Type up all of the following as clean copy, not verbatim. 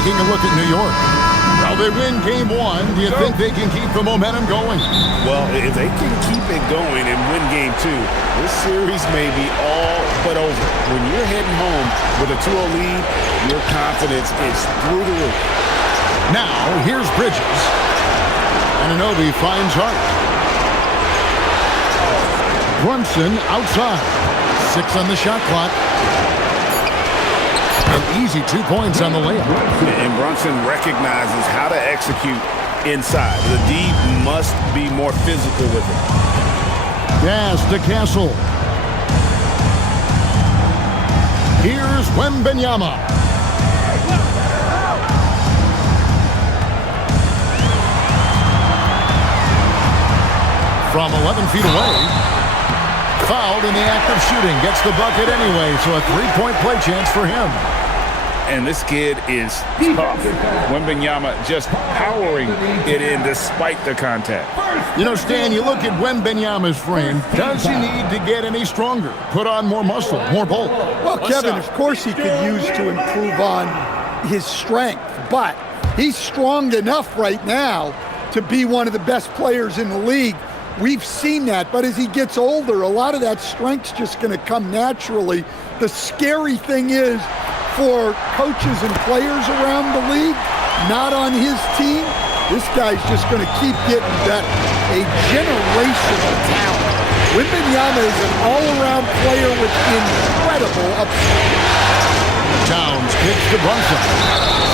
taking a look at New York. Well, they win game one. Do you think they can keep the momentum going? Well, if they can keep it going and win game two, this series may be all but over. When you're heading home with a 2-0 lead, your confidence is through the roof. Now, here's Bridges. Anunoby finds Hart. Brunson outside. 6 on the shot clock. An easy 2 points on the layup. And Brunson recognizes how to execute inside. The D must be more physical with it. Pass to Castle. Here's Wembanyama. From 11 feet away. Fouled in the act of shooting. Gets the bucket anyway, so a 3-point play chance for him. And this kid is tough. Wembanyama just powering it in despite the contact. You know, Stan, you look at Wembanyama's frame. Does he need to get any stronger? Put on more muscle, more bulk? Well, Kevin, of course he could use to improve on his strength, but he's strong enough right now to be one of the best players in the league. We've seen that, but as he gets older, a lot of that strength's just going to come naturally. The scary thing is, for coaches and players around the league, not on his team, this guy's just going to keep getting better. A generational talent. Wembanyama is an all-around player with incredible upside. Towns kicks to Brunson.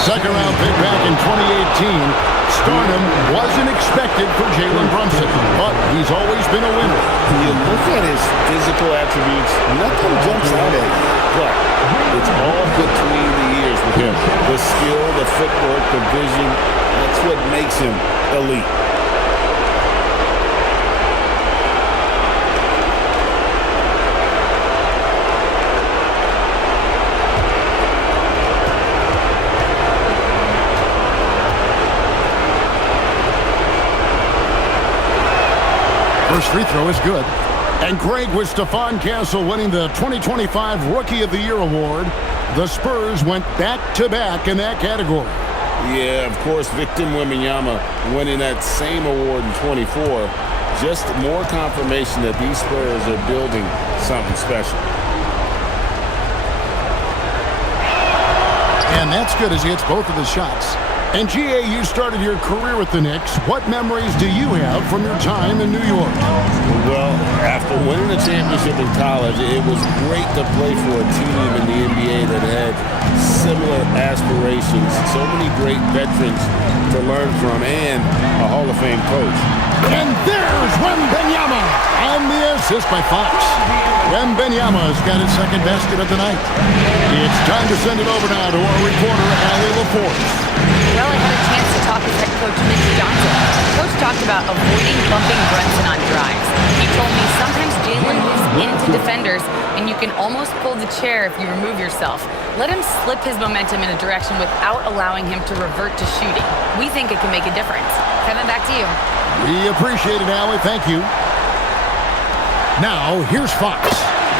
Second-round pick back in 2018. Stardom wasn't expected for Jalen Brunson, but he's always been a winner. You look at his physical attributes, nothing jumps out at you, but it's all between the ears with him. The skill, the footwork, the vision, that's what makes him elite. First free throw is good. And Greg, with Stephon Castle winning the 2025 Rookie of the Year award, the Spurs went back-to-back in that category. Yeah, of course, Victor Wembanyama winning that same award in 24. Just more confirmation that these Spurs are building something special. And that's good as he hits both of the shots. And G.A., you started your career with the Knicks. What memories do you have from your time in New York? Well, after winning a championship in college, it was great to play for a team in the NBA that had similar aspirations. So many great veterans to learn from and a Hall of Fame coach. And there's Wembanyama on the assist by Fox. Wembanyama's got his second basket of the night. It's time to send it over now to our reporter, Allie LaForce. Well, I had a chance to talk with head coach Mitch Johnson. Coach talked about avoiding bumping Brunson on drives. He told me sometimes Jalen moves into defenders, and you can almost pull the chair if you remove yourself. Let him slip his momentum in a direction without allowing him to revert to shooting. We think it can make a difference. Kevin, back to you. We appreciate it, Allie. Thank you. Now, here's Fox.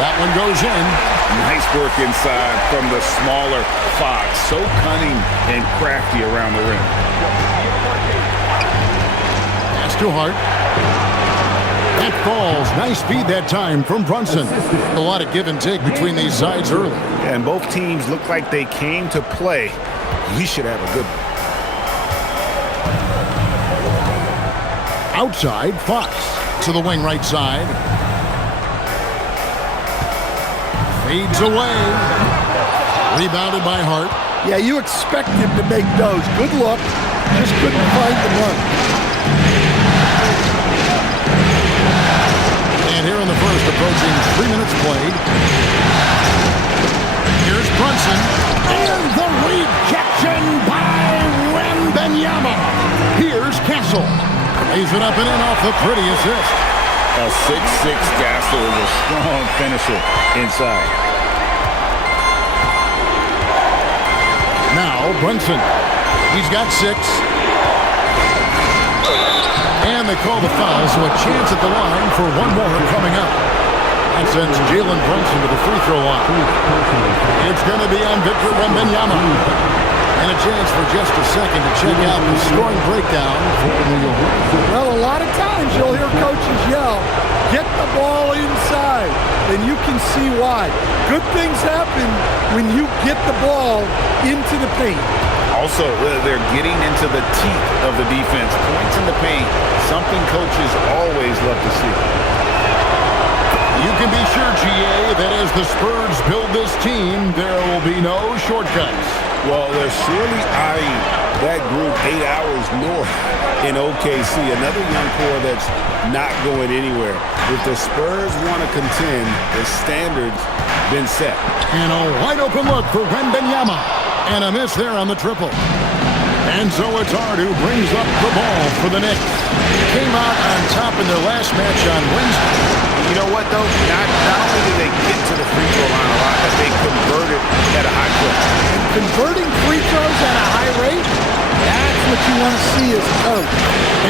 That one goes in. Nice work inside from the smaller Fox. So cunning and crafty around the rim. Pass to Hart. That falls. Nice speed that time from Brunson. A lot of give and take between these sides early. And both teams look like they came to play. We should have a good one. Outside, Fox to the wing right side. Fades away. Rebounded by Hart. Yeah, you expect him to make those. Good look. Just couldn't find the run. And here in the first, approaching 3 minutes played. Here's Brunson. And the rejection by Wembanyama. Here's Castle. Lays it up and in off the pretty assist. A 6'6" Castle is a strong finisher inside. Now Brunson. He's got 6. And they call the foul, so a chance at the line for one more coming up. That sends Jalen Brunson to the free throw line. It's going to be on Victor Wembanyama. And a chance for just a second to check out the scoring breakdown for New York. Well, a lot of times you'll hear coaches yell, get the ball inside, and you can see why. Good things happen when you get the ball into the paint. Also, they're getting into the teeth of the defense. Points in the paint, something coaches always love to see. You can be sure, GA, that as the Spurs build this team, there will be no shortcuts. Well, they're surely eyeing that group 8 hours north in OKC, another young core that's not going anywhere. If the Spurs want to contend, the standard's been set. And a wide open look for Wembanyama. And a miss there on the triple. And so it's Hart who brings up the ball for the Knicks. Came out on top in their last match on Wednesday. You know what, though? Not only did they get to the free throw line a lot, but they converted at a high clip. Converting free throws at a high rate, that's what you want to see as a coach.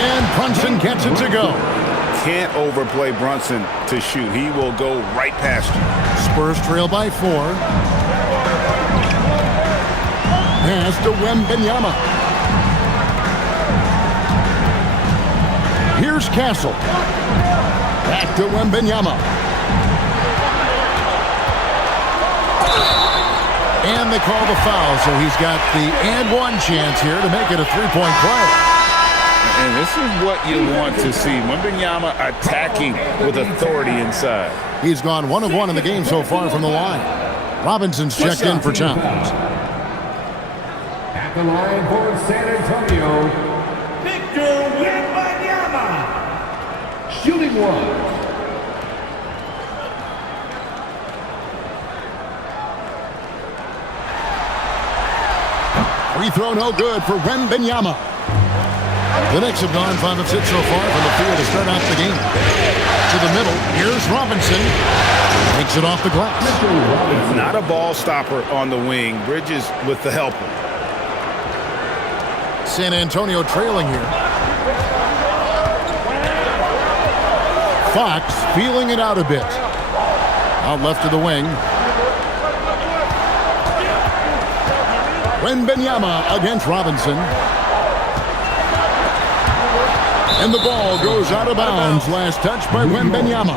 And Brunson gets it to go. Can't overplay Brunson to shoot. He will go right past you. Spurs trail by 4. Pass to Wembanyama. Here's Castle. Back to Wembanyama. And they call the foul, so he's got the and one chance here to make it a three-point play. And this is what you want to see. Wembanyama attacking with authority inside. He's gone 1 of 1 in the game so far from the line. Robinson's checked in for time. At the line for San Antonio, Victor Wembanyama. Shooting 1. Free throw no good for Wembanyama. The Knicks have gone 5 of 6 so far from the field to start out the game. To the middle, here's Robinson. Takes it off the glass. Not a ball stopper on the wing. Bridges with the helper. San Antonio trailing here. Fox feeling it out a bit. Out left to the wing. Wembanyama against Robinson. And the ball goes out of bounds. Last touch by Wembanyama.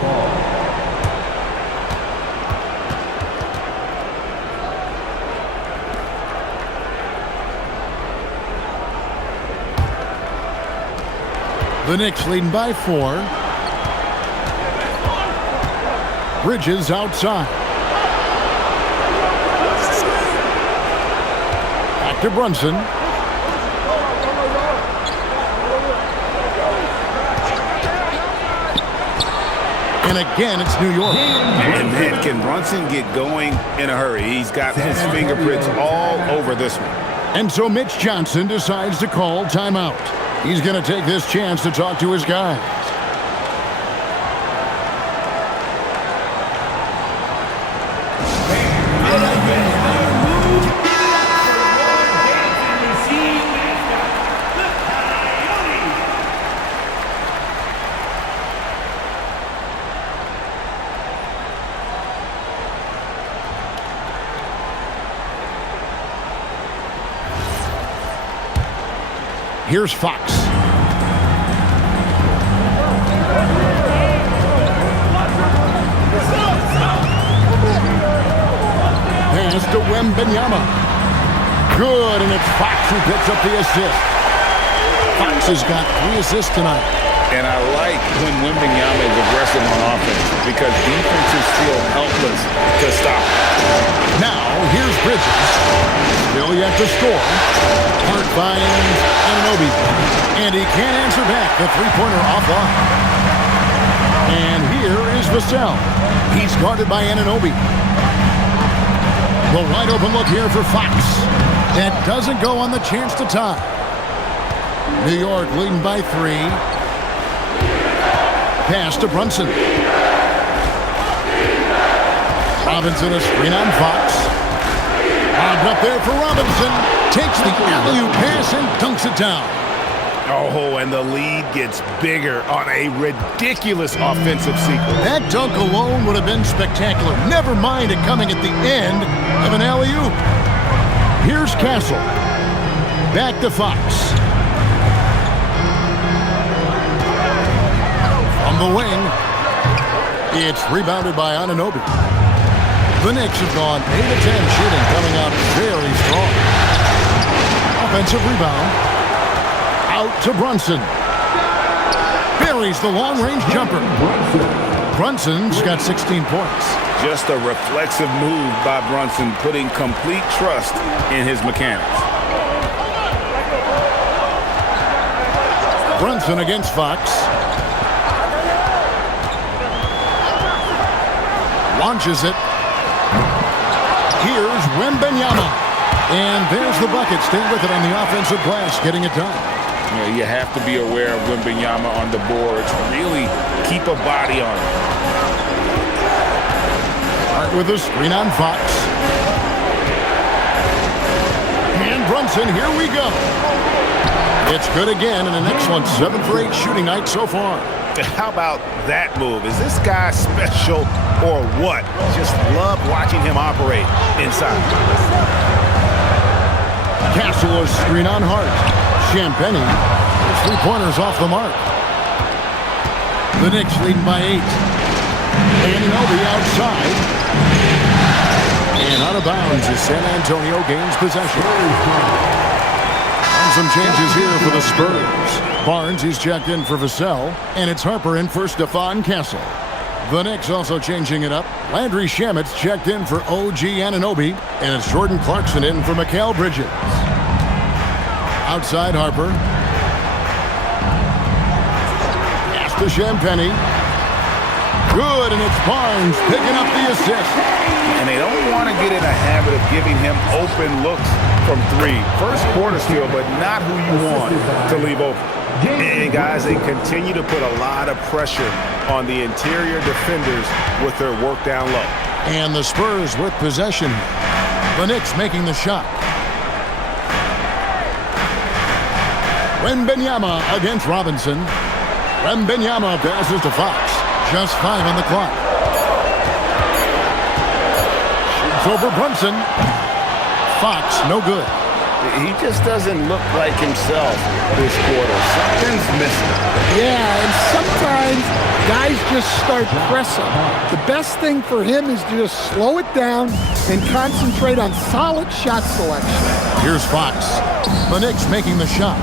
The Knicks leading by 4. Bridges outside. Back to Brunson. And again, it's New York. And man, can Brunson get going in a hurry? He's got his fingerprints all over this one. And so Mitch Johnson decides to call timeout. He's going to take this chance to talk to his guys. Here's Fox. Pass to Wembanyama. Good, and it's Fox who picks up the assist. Fox has got 3 assists tonight. And I like when Wembanyama is aggressive on offense because defenses feel helpless to stop. Now, here's Bridges. Still yet to score. Hart finds Anunoby. And he can't answer back. The three-pointer offline. And here is Vassell. He's guarded by Anunoby. The wide open look here for Fox. That doesn't go on the chance to tie. New York leading by 3. Pass to Brunson. Robinson a screen on Fox. Lobbed up there for Robinson. Takes the alley-oop pass and dunks it down. Oh, and the lead gets bigger on a ridiculous offensive sequence. That dunk alone would have been spectacular. Never mind it coming at the end of an alley-oop. Here's Castle. Back to Fox. From the wing, it's rebounded by Anunoby. The Knicks have gone 8 of 10 shooting, coming out very strong. Offensive rebound. Out to Brunson. Buries the long-range jumper. Brunson's got 16 points. Just a reflexive move by Brunson, putting complete trust in his mechanics. Brunson against Fox. Launches it. Here's Wembanyama. And there's the bucket. Stay with it on the offensive glass, getting it done. Yeah, you have to be aware of Wembanyama on the boards. Really keep a body on him. Start with a screen on Fox. And Brunson, here we go. It's good again, and an excellent 7 for 8 shooting night so far. How about that move? Is this guy special or what? Just love watching him operate inside. Castle, a screen on Hart. Champagny, 3-pointers off the mark. The Knicks leading by 8. Anunoby outside. And out of bounds as San Antonio gains possession. And some changes here for the Spurs. Barnes, he's checked in for Vassell. And it's Harper in for Stephon Castle. The Knicks also changing it up. Landry Shamet's checked in for OG Anunoby. And it's Jordan Clarkson in for Mikal Bridges. Outside Harper. Pass to Champagny. Good, and it's Barnes picking up the assist. And they don't want to get in a habit of giving him open looks from 3. First quarter steal, but not who you want to leave open. And guys, they continue to put a lot of pressure on the interior defenders with their work down low. And the Spurs with possession. The Knicks making the shot. Wembanyama against Robinson. Wembanyama passes to Fox. Just 5 on the clock. Shoots over Brunson. Fox, no good. He just doesn't look like himself this quarter. Something's missing. Yeah, and sometimes guys just start pressing. The best thing for him is to just slow it down and concentrate on solid shot selection. Here's Fox. The Knicks making the shot.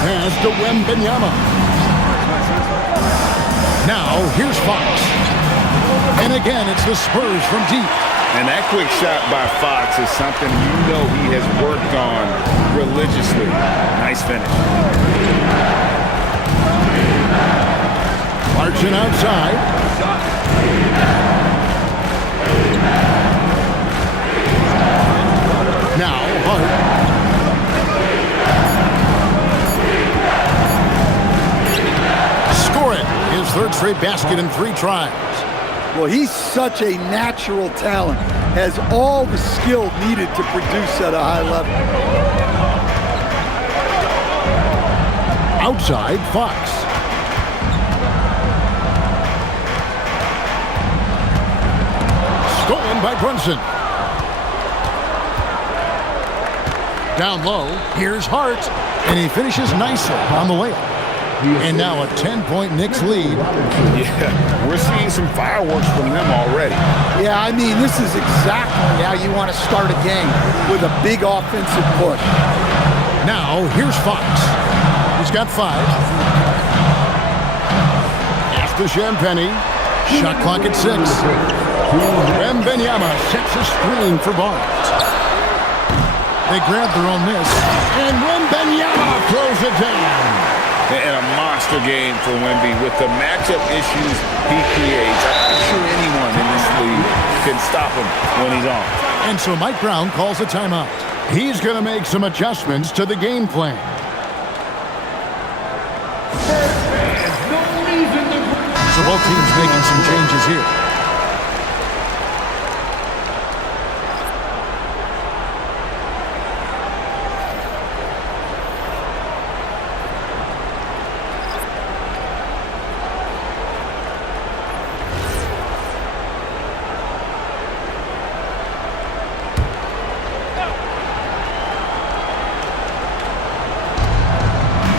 Pass to Wembanyama. Now, here's Fox. And again, it's the Spurs from deep. And that quick shot by Fox is something you know he has worked on religiously. Nice finish. Clarkson outside. Now, Hart. Score it. His 3rd straight basket in 3 tries. Well, he's such a natural talent, has all the skill needed to produce at a high level. Outside, Fox. Stolen by Brunson. Down low, here's Hart, and he finishes nicely on the layup. And now a 10-point Knicks lead. Yeah, we're seeing some fireworks from them already. Yeah, I mean, this is exactly how you want to start a game, with a big offensive push. Now, here's Fox. He's got 5. After Champagny. Shot clock at 6. Wembanyama sets a screen for Barnes. They grab their own miss. And Wembanyama throws it down. And a monster game for Wemby with the matchup issues he creates. I'm not sure anyone in this league can stop him when he's on. And so Mike Brown calls a timeout. He's going to make some adjustments to the game plan. So both teams making some changes here.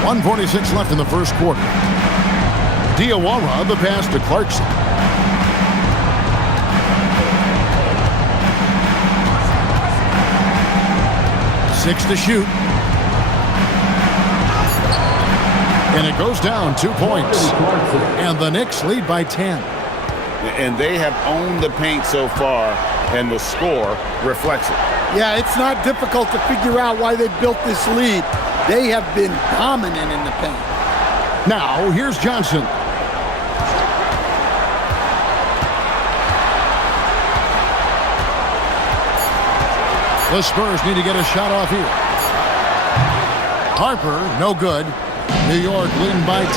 1:46 left in the first quarter. Diawara, the pass to Clarkson. 6 to shoot. And it goes down 2 points. And the Knicks lead by 10. And they have owned the paint so far, and the score reflects it. Yeah, it's not difficult to figure out why they built this lead. They have been dominant in the paint. Now, here's Johnson. The Spurs need to get a shot off here. Harper, no good. New York leading by 10.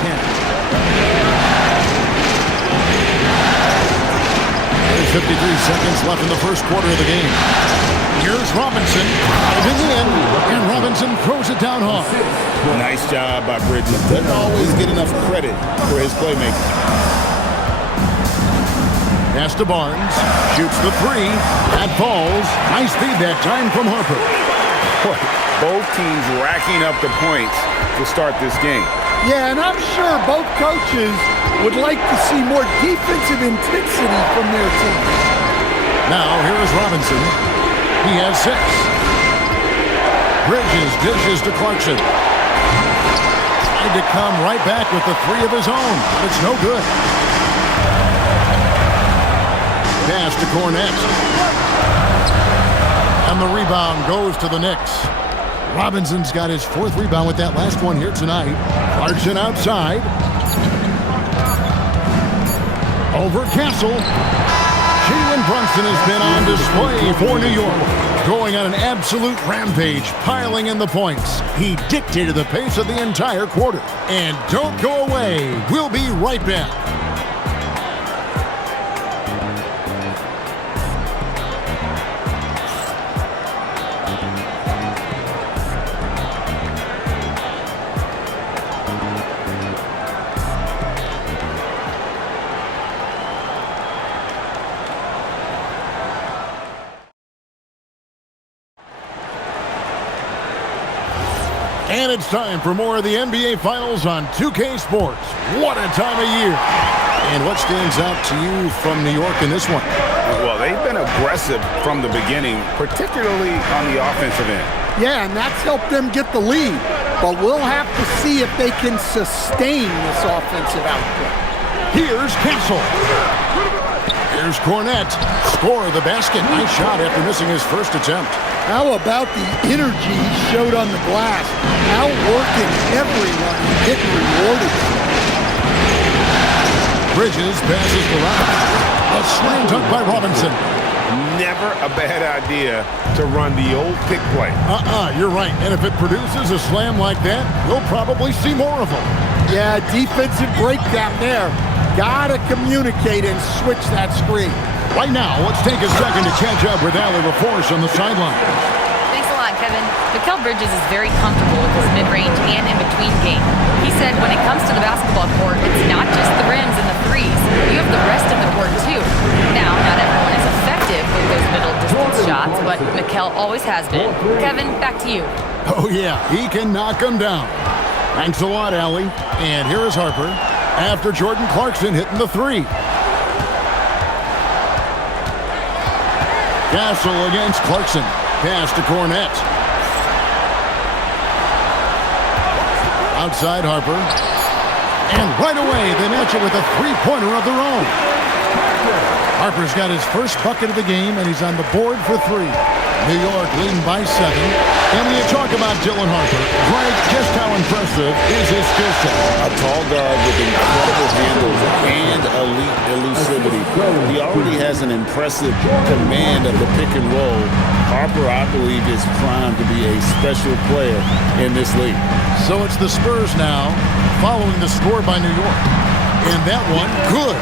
There's 53 seconds left in the first quarter of the game. Here's Robinson, driving in, and Robinson throws it down hard. Nice job by Bridges. Doesn't always get enough credit for his playmaking. Pass to Barnes, shoots the three, that falls. Nice feed that time from Harper. Both teams racking up the points to start this game. Yeah, and I'm sure both coaches would like to see more defensive intensity from their team. Now, here is Robinson. He has 6. Bridges dishes to Clarkson. Tried to come right back with the 3 of his own, but it's no good. Pass to Cornette. And the rebound goes to the Knicks. Robinson's got his 4th rebound with that last one here tonight. Clarkson outside. Over Castle. Jalen Brunson has been on display for New York. Going on an absolute rampage, piling in the points. He dictated the pace of the entire quarter. And don't go away. We'll be right back. And it's time for more of the NBA Finals on 2K Sports. What a time of year. And what stands out to you from New York in this one? Well, they've been aggressive from the beginning, particularly on the offensive end. Yeah, and that's helped them get the lead. But we'll have to see if they can sustain this offensive output. Here's Castle. Here's Cornette. Score the basket. Nice shot after missing his first attempt. How about the energy he showed on the glass? Outworking everyone and getting rewarded. Bridges passes to Robinson. A slam dunk by Robinson. Never a bad idea to run the old pick play. You're right. And if it produces a slam like that, we'll probably see more of them. Yeah, defensive breakdown there. Gotta communicate and switch that screen. Right now, let's take a second to catch up with Allie LaForce on the sideline. Thanks a lot, Kevin. Mikal Bridges is very comfortable with his mid-range and in-between game. He said when it comes to the basketball court, it's not just the rims and the threes. You have the rest of the court, too. Now, not everyone is effective with those middle-distance shots, but Mikal always has been. Kevin, back to you. Oh, yeah, he can knock them down. Thanks a lot, Allie. And here is Harper after Jordan Clarkson hitting the 3. Castle against Clarkson. Pass to Cornette. Outside Harper. And right away, they match it with a 3-pointer of their own. Harper's got his first bucket of the game, and he's on the board for 3. New York leading by 7. And when you talk about Dylan Harper, Greg, just how impressive is his skill set? A tall guard with incredible handles and elite elusivity. He already has an impressive command of the pick and roll. Harper, I believe, is primed to be a special player in this league. So it's the Spurs now, following the score by New York. And that one, good.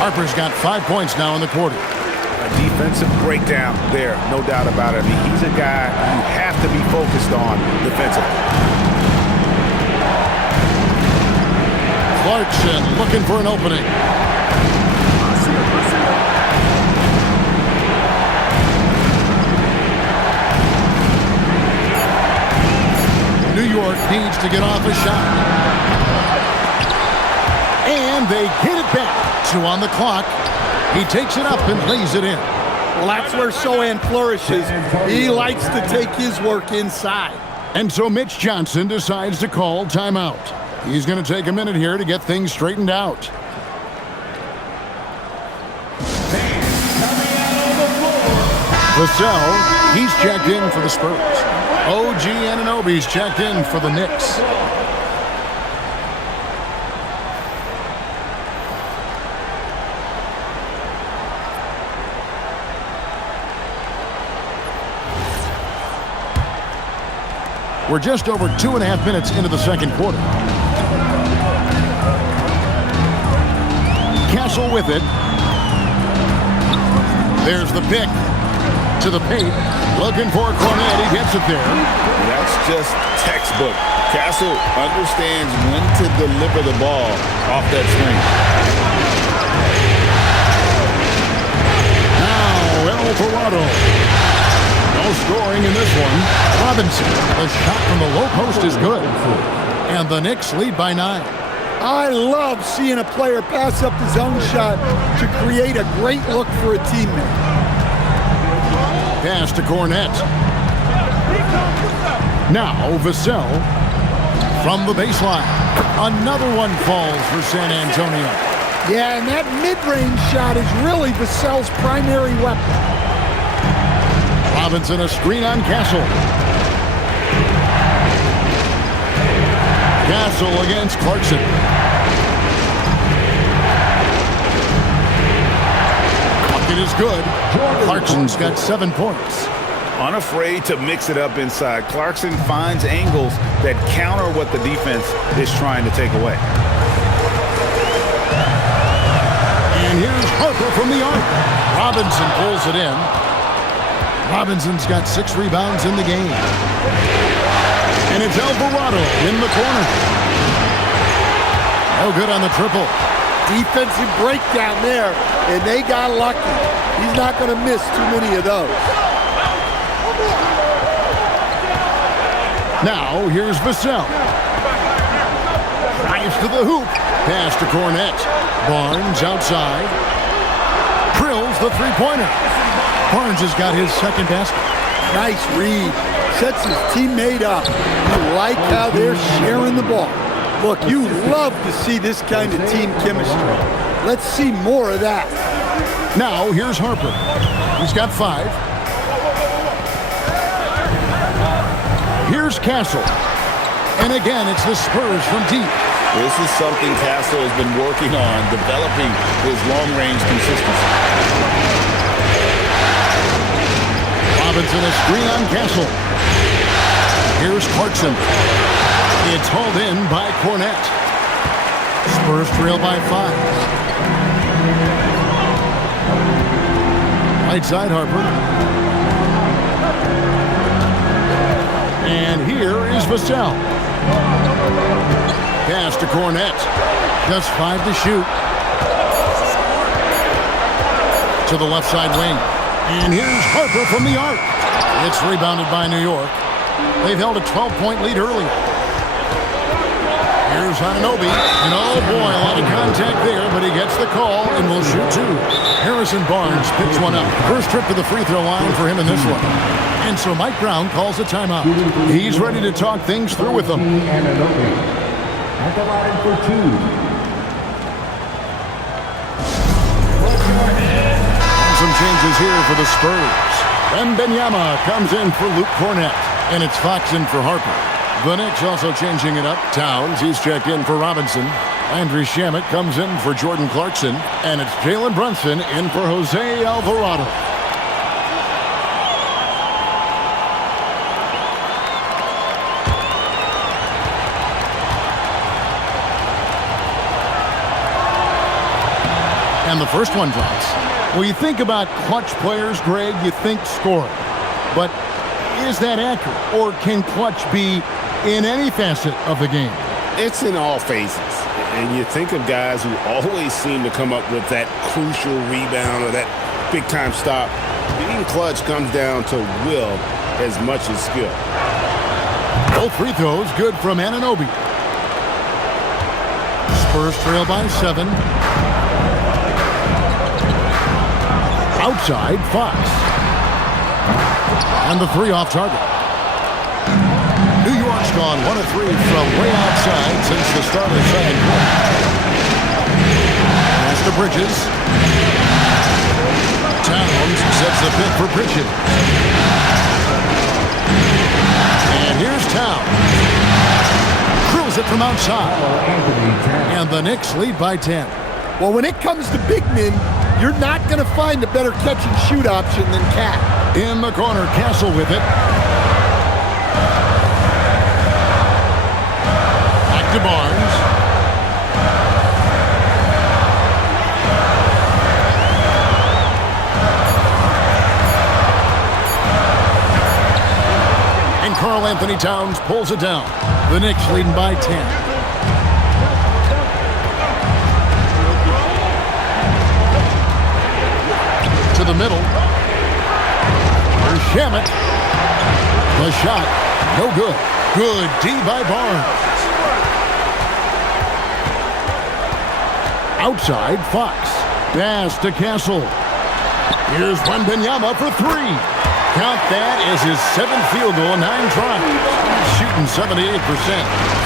Harper's got 5 points now in the quarter. A defensive breakdown there, no doubt about it. I mean, he's a guy you have to be focused on defensively. Clarkson looking for an opening. New York needs to get off a shot. And they get it back. 2 on the clock. He takes it up and lays it in. Well, that's where Sohan flourishes. He likes to take his work inside. And so Mitch Johnson decides to call timeout. He's going to take a minute here to get things straightened out. Vassell, he's checked in for the Spurs. OG Anunoby's checked in for the Knicks. We're just over 2.5 minutes into the second quarter. Castle with it. There's the pick to the paint. Looking for Cornet. He gets it there. That's just textbook. Castle understands when to deliver the ball off that screen. Now, Alvarado. No scoring in this one. Robinson. The shot from the low post is good. And the Knicks lead by 9. I love seeing a player pass up his own shot to create a great look for a teammate. Pass to Cornet. Now Vassell from the baseline. Another one falls for San Antonio. Yeah, and that mid-range shot is really Vassell's primary weapon. Robinson a screen on Castle. Castle against Clarkson. Bucket is good. Clarkson's got 7 points. Unafraid to mix it up inside. Clarkson finds angles that counter what the defense is trying to take away. And here's Harper from the arc. Robinson pulls it in. Robinson's got 6 rebounds in the game. And it's Alvarado in the corner. No good on the triple. Defensive breakdown there, and they got lucky. He's not going to miss too many of those. Now, here's Vassell. Drives to the hoop. Pass to Cornet. Barnes outside. Drills the three-pointer. Barnes has got his second basket. Nice read. Sets his teammate up. You like how they're sharing the ball. Look, you love to see this kind of team chemistry. Let's see more of that. Now, here's Harper. He's got 5. Here's Castle. And again, it's the Spurs from deep. This is something Castle has been working on, developing his long-range consistency. Robinson a screen on Castle. Here's Clarkson. It's hauled in by Cornet. Spurs trail by 5. Right side Harper. And here is Vassell. Pass to Cornet. Just 5 to shoot. To the left side wing. And here's Harper from the arc. It's rebounded by New York. They've held a 12-point lead earlier. Here's Anunoby. And oh boy, a lot of contact there, but he gets the call and will shoot 2. Harrison Barnes picks one up. First trip to the free throw line for him in this one. And so Mike Brown calls a timeout. He's ready to talk things through with them. At the line for 2. Some changes here for the Spurs. Wembanyama comes in for Luke Cornet. And it's Fox in for Harper. The Knicks also changing it up. Towns, he's checked in for Robinson. Landry Shamet comes in for Jordan Clarkson. And it's Jalen Brunson in for Jose Alvarado. And the first one drops. Well, you think about clutch players, Greg, you think scoring. But is that accurate? Or can clutch be in any facet of the game? It's in all phases. And you think of guys who always seem to come up with that crucial rebound or that big-time stop. Being clutch comes down to will as much as skill. Both free throws good from Anunoby. Spurs trail by 7. Outside, Fox. And the 3 off target. New York's gone 1 of 3 from way outside since the start of the second quarter. Pass to Bridges. Towns sets the pick for Bridges. And here's Towns. Drills it from outside. And the Knicks lead by 10. Well, when it comes to big men, you're not going to find a better catch-and-shoot option than Cat. In the corner, Castle with it. Back to Barnes. And Karl Anthony Towns pulls it down. The Knicks leading by 10. To the middle. Here's Shamet. The shot. No good. Good D by Barnes. Outside, Fox. Pass to Castle. Here's Wembanyama for 3. Count that as his 7th field goal, 9 tries. Shooting 78%.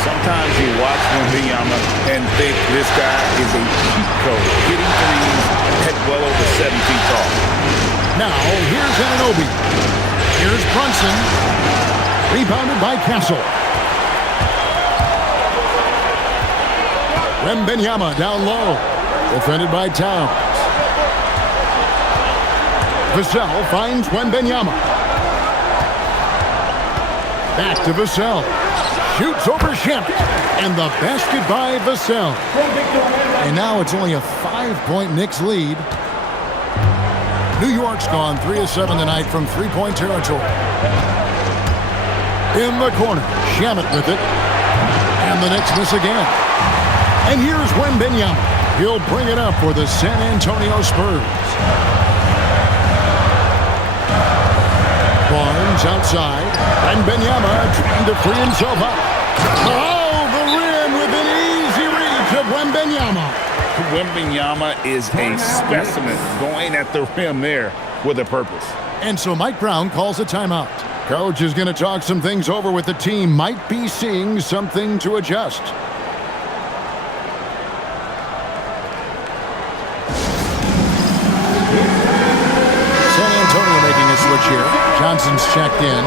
Sometimes you watch Wembanyama and think this guy is a cheat code, hitting threes at well over 7 feet tall. Now, here's Anunoby. Here's Brunson. Rebounded by Castle. Wembanyama down low. Defended by Towns. Vassell finds Wembanyama. Back to Vassell. Shoots over Shamet. And the basket by Vassell. And now it's only a 5-point Knicks lead. New York's gone 3 of 7 tonight from 3-point territory. In the corner, Shamet with it. And the Knicks miss again. And here's Wembanyama. He'll bring it up for the San Antonio Spurs. Barnes outside. Wembanyama trying to free himself up. Oh, the rim within easy reach of Wembanyama. Wembanyama is a specimen going at the rim there with a purpose. And so Mike Brown calls a timeout. Coach is going to talk some things over with the team. Might be seeing something to adjust. San Antonio making a switch here. Johnson's checked in.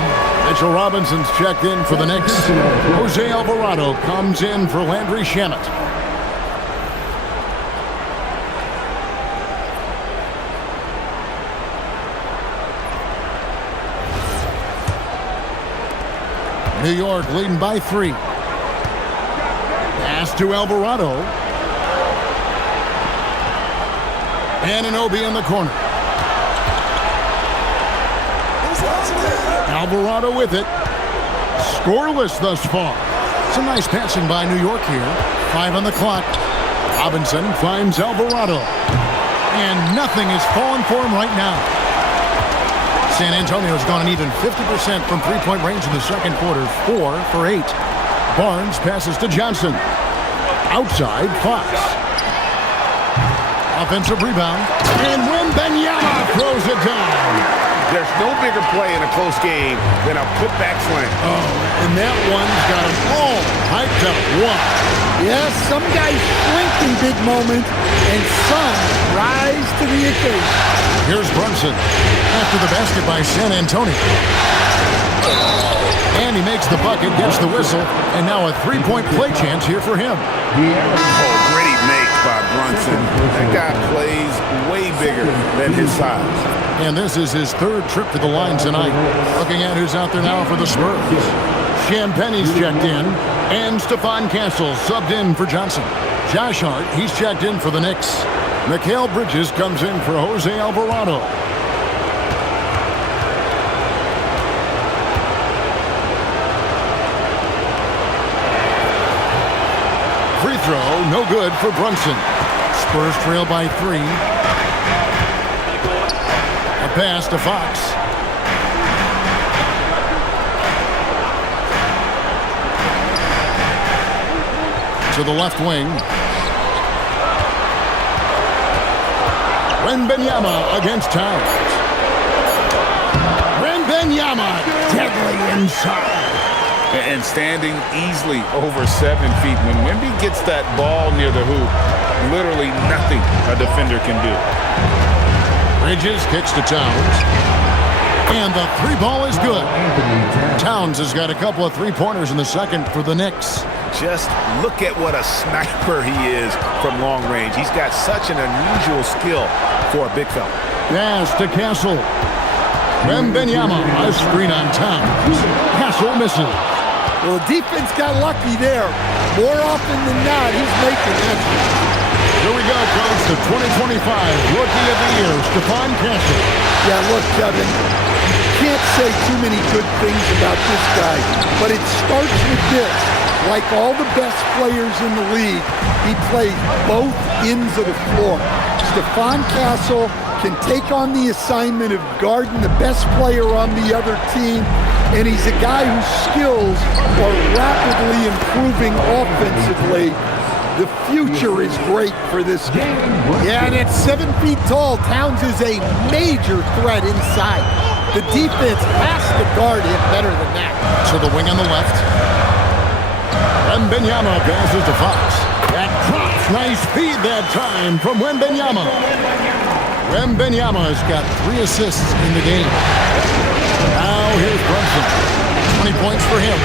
Mitchell Robinson's checked in for the Knicks. Jose Alvarado comes in for Landry Shamet. New York leading by 3. Pass to Alvarado. Anunoby in the corner. Alvarado with it. Scoreless thus far. Some nice passing by New York here. 5 on the clock. Robinson finds Alvarado. And nothing is falling for him right now. San Antonio's gone an even 50% from three-point range in the second quarter. 4 for 8. Barnes passes to Johnson. Outside, Fox. Offensive rebound. And Wembanyama throws it down. There's no bigger play in a close game than a putback slam. Oh, and that one's got them all hyped up. Yes, some guys shrink in big moments, and some rise to the occasion. Here's Brunson after the basket by San Antonio. And he makes the bucket, gets the whistle, and now a three-point play chance here for him. Oh, gritty make by Brunson. That guy plays way bigger than his size. And this is his 3rd trip to the line tonight. Looking at who's out there now for the Spurs. Champagne's checked in, and Stephon Castle subbed in for Johnson. Josh Hart, he's checked in for the Knicks. Mikal Bridges comes in for Jose Alvarado. Free throw, no good for Brunson. Spurs trail by 3. A pass to Fox. to the left wing. Wembanyama against Towns. Wembanyama deadly inside. And standing easily over 7 feet. When Wemby gets that ball near the hoop, literally nothing a defender can do. Bridges kicks to Towns. And the three ball is good. Towns has got a couple of three-pointers in the second for the Knicks. Just look at what a sniper he is from long range. He's got such an unusual skill for a big fella. Pass to Castle. Wembanyama, a screen on Towns. Castle misses. Well, the defense got lucky there. More often than not, he's making that. Here we go, Coach. The 2025 Rookie of the Year, Stephon Castle. Yeah, look, Kevin, can't say too many good things about this guy, but it starts with this. Like all the best players in the league, he plays both ends of the floor. Stephon Castle can take on the assignment of guarding the best player on the other team, and he's a guy whose skills are rapidly improving offensively. The future is great for this game. Yeah, and at 7 feet tall, Towns is a major threat inside. The defense has to guard him better than that. To the wing on the left. Wembanyama passes to Fox. That drops. Nice feed that time from Wembanyama. Wembanyama's got 3 assists in the game. Now here's Brunson. 20 points for him.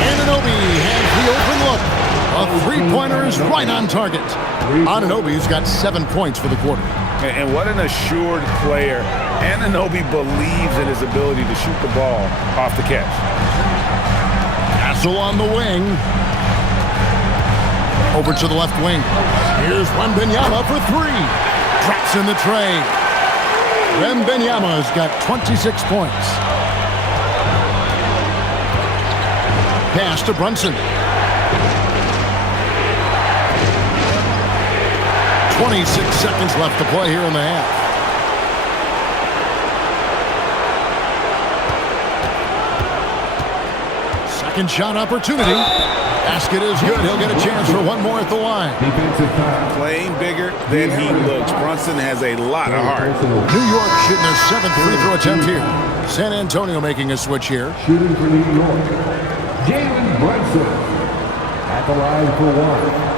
Anunoby has the open look. A three-pointer is right on target. Anunoby's got 7 points for the quarter. And what an assured player. Anunoby believes in his ability to shoot the ball off the catch. Castle on the wing. Over to the left wing. Here's Wembanyama for 3. Drops in the tray. Wembanyama's got 26 points. Pass to Brunson. 26 seconds left to play here in the half. Second shot opportunity. Basket is good. He'll get a chance for one more at the line. Playing bigger than he looks. Brunson has a lot of heart. New York shooting their 7th free throw attempt here. San Antonio making a switch here. Shooting for New York, Jalen Brunson at the line for 1.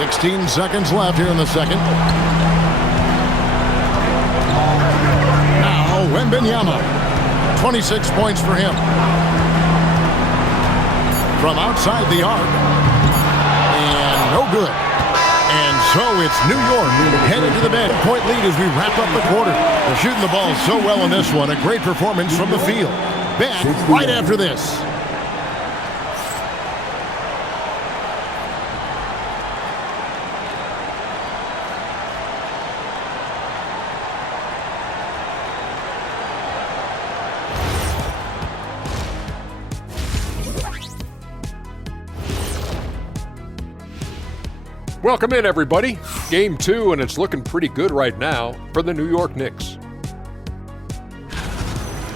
16 seconds left here in the second. Now Wembanyama. 26 points for him. From outside the arc. And no good. And so it's New York headed to the bed. Point lead as we wrap up the quarter. They're shooting the ball so well in this one. A great performance from the field. Back right after this. Welcome in, everybody. Game 2, and it's looking pretty good right now for the New York Knicks.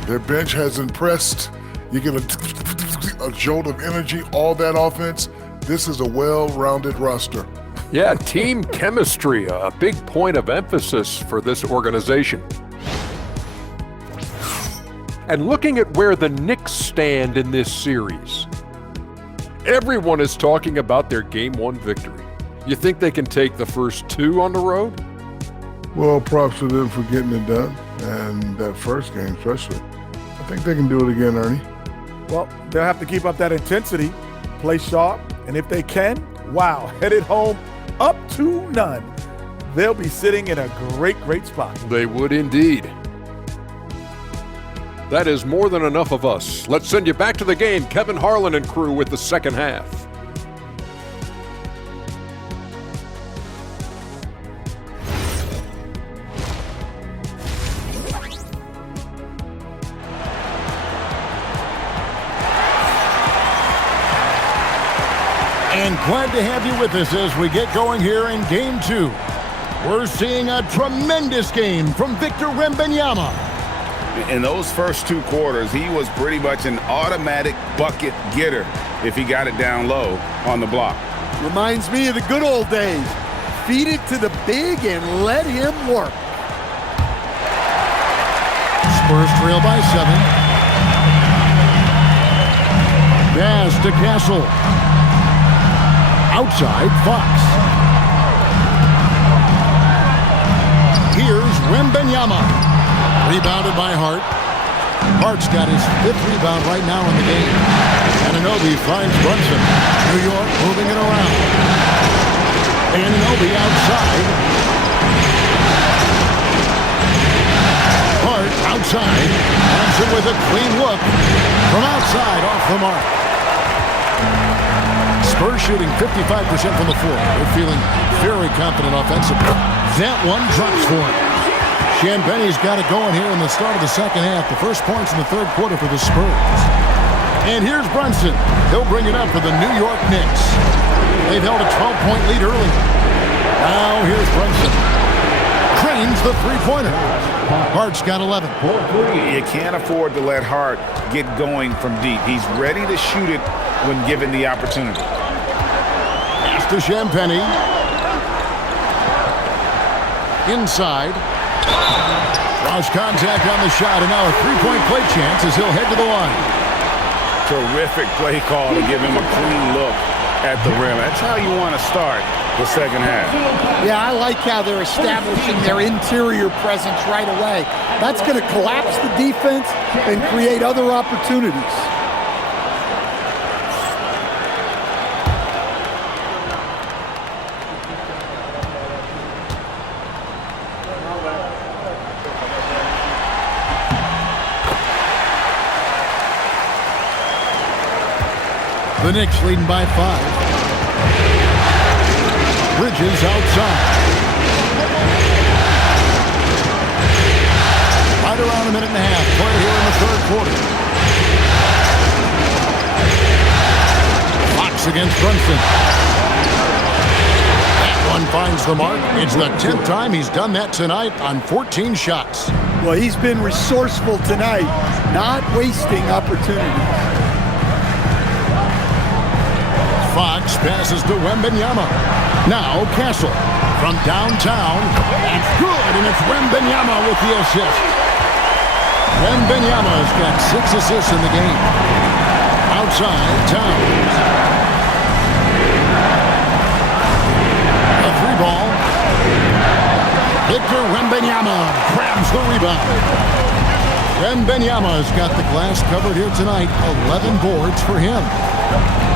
Their bench has impressed. You get a jolt of energy, all that offense. This is a well-rounded roster. Yeah, team chemistry, a big point of emphasis for this organization. And looking at where the Knicks stand in this series, everyone is talking about their Game 1 victory. You think they can take the first 2 on the road? Well, props to them for getting it done, and that first game especially. I think they can do it again, Ernie. Well, they'll have to keep up that intensity, play sharp, and if they can, wow, headed home up to none. They'll be sitting in a great, great spot. They would indeed. That is more than enough of us. Let's send you back to the game. Kevin Harlan and crew with the second half. And glad to have you with us as we get going here in Game 2. We're seeing a tremendous game from Victor Wembanyama. In those first 2 quarters, he was pretty much an automatic bucket getter if he got it down low on the block. Reminds me of the good old days. Feed it to the big and let him work. Spurs trail by 7. Pass to Castle. Outside, Fox. Here's Wembanyama. Rebounded by Hart. Hart's got his 5th rebound right now in the game. Anunoby finds Brunson. New York moving it around. Anunoby outside. Hart outside. Brunson with a clean look. From outside, off the mark. Spurs shooting 55% from the floor. They're feeling very confident offensively. That one drops for him. Shanbenny's got it going here in the start of the second half. The first points in the third quarter for the Spurs. And here's Brunson. He'll bring it up for the New York Knicks. They've held a 12-point lead early. Now here's Brunson. Cranes the three-pointer. Hart's got 11. You can't afford to let Hart get going from deep. He's ready to shoot it when given the opportunity. Pass to Shanbenny. Inside. Lost contact on the shot, and now a three-point play chance as he'll head to the line. Terrific play call to give him a clean look at the rim. That's how you want to start the second half. Yeah, I like how they're establishing their interior presence right away. That's going to collapse the defense and create other opportunities. The Knicks leading by 5. Bridges outside. Right around a minute and a half. Play here in the third quarter. Fox against Brunson. That one finds the mark. It's the 10th time he's done that tonight on 14 shots. Well, he's been resourceful tonight, not wasting opportunities. Fox passes to Wembanyama. Now Castle from downtown. That's good, and it's Wembanyama with the assist. Wembanyama's got 6 assists in the game. Outside, Towns. A 3-ball. Victor Wembanyama grabs the rebound. Wembanyama's got the glass covered here tonight. 11 boards for him.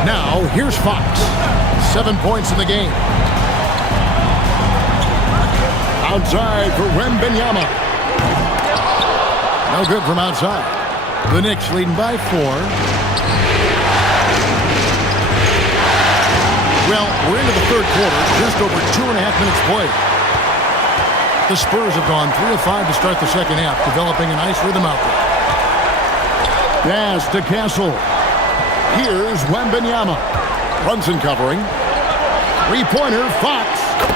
Now, here's Fox. 7 points in the game. Outside for Wembanyama. No good from outside. The Knicks leading by 4. Well, we're into the third quarter. Just over 2.5 minutes played. The Spurs have gone 3 of 5 to start the second half, developing a nice rhythm out there. Pass to Castle. Here's Wembanyama. Brunson covering. Three-pointer, Fox.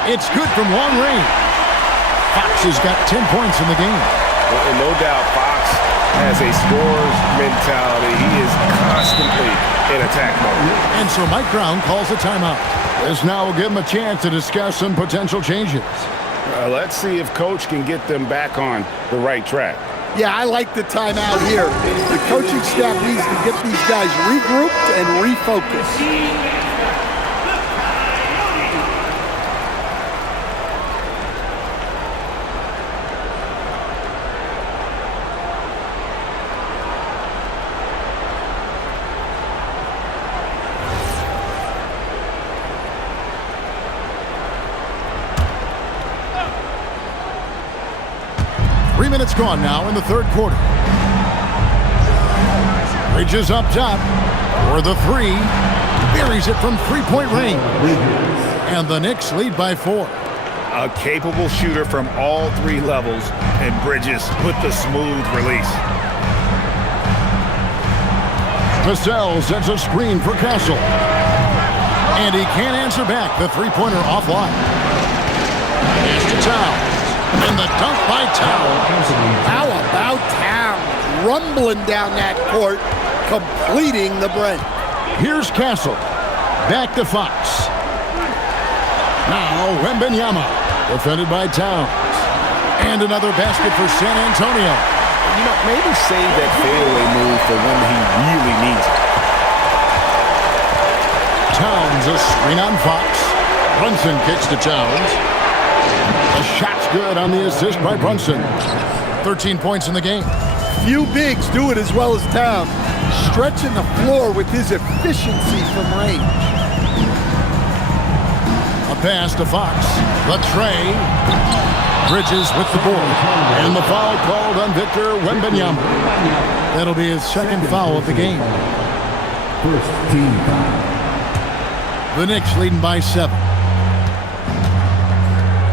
It's good from long range. Fox has got 10 points in the game. And no doubt Fox has a scorer's mentality. He is constantly in attack mode. And so Mike Brown calls a timeout. This now will give him a chance to discuss some potential changes. Let's see if Coach can get them back on the right track. Yeah, I like the timeout here. The coaching staff needs to get these guys regrouped and refocused. 3 minutes gone now in the third quarter. Bridges up top for the 3. Buries it from three-point range. And the Knicks lead by 4. A capable shooter from all 3 levels, and Bridges with the smooth release. Vassell sets a screen for Castle. And he can't answer back. The three-pointer offline. Pass to Towns. And the dunk by Towns. How about Towns? Rumbling down that court, completing the break. Here's Castle. Back to Fox. Now Wembanyama. Defended by Towns. And another basket for San Antonio. You know, maybe save that fadeaway move for when he really needs it. Towns, a screen on Fox. Brunson kicks to Towns. The shot's good on the assist by Brunson. 13 points in the game. Few bigs do it as well as Towns, stretching the floor with his efficiency from range. A pass to Fox. The tray. Bridges with the board. And the foul called on Victor Wembanyama. That'll be his second foul of the game. First team foul. The Knicks leading by 7.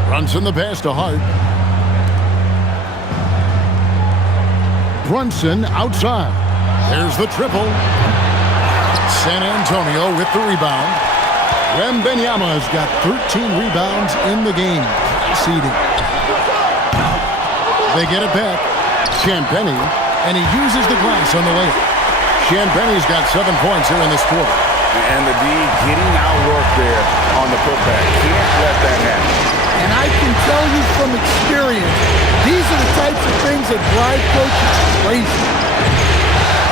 Brunson the pass to Hart. Brunson outside. There's the triple. San Antonio with the rebound. Wembanyama's got 13 rebounds in the game. Seeding. They get it back. Champagnie, and he uses the glass on the layup. Champagnie's got 7 points here in this quarter. And the D getting outworked there on the putback. Can't let that happen. And I can tell you from experience, these are the types of things that drive coaches crazy.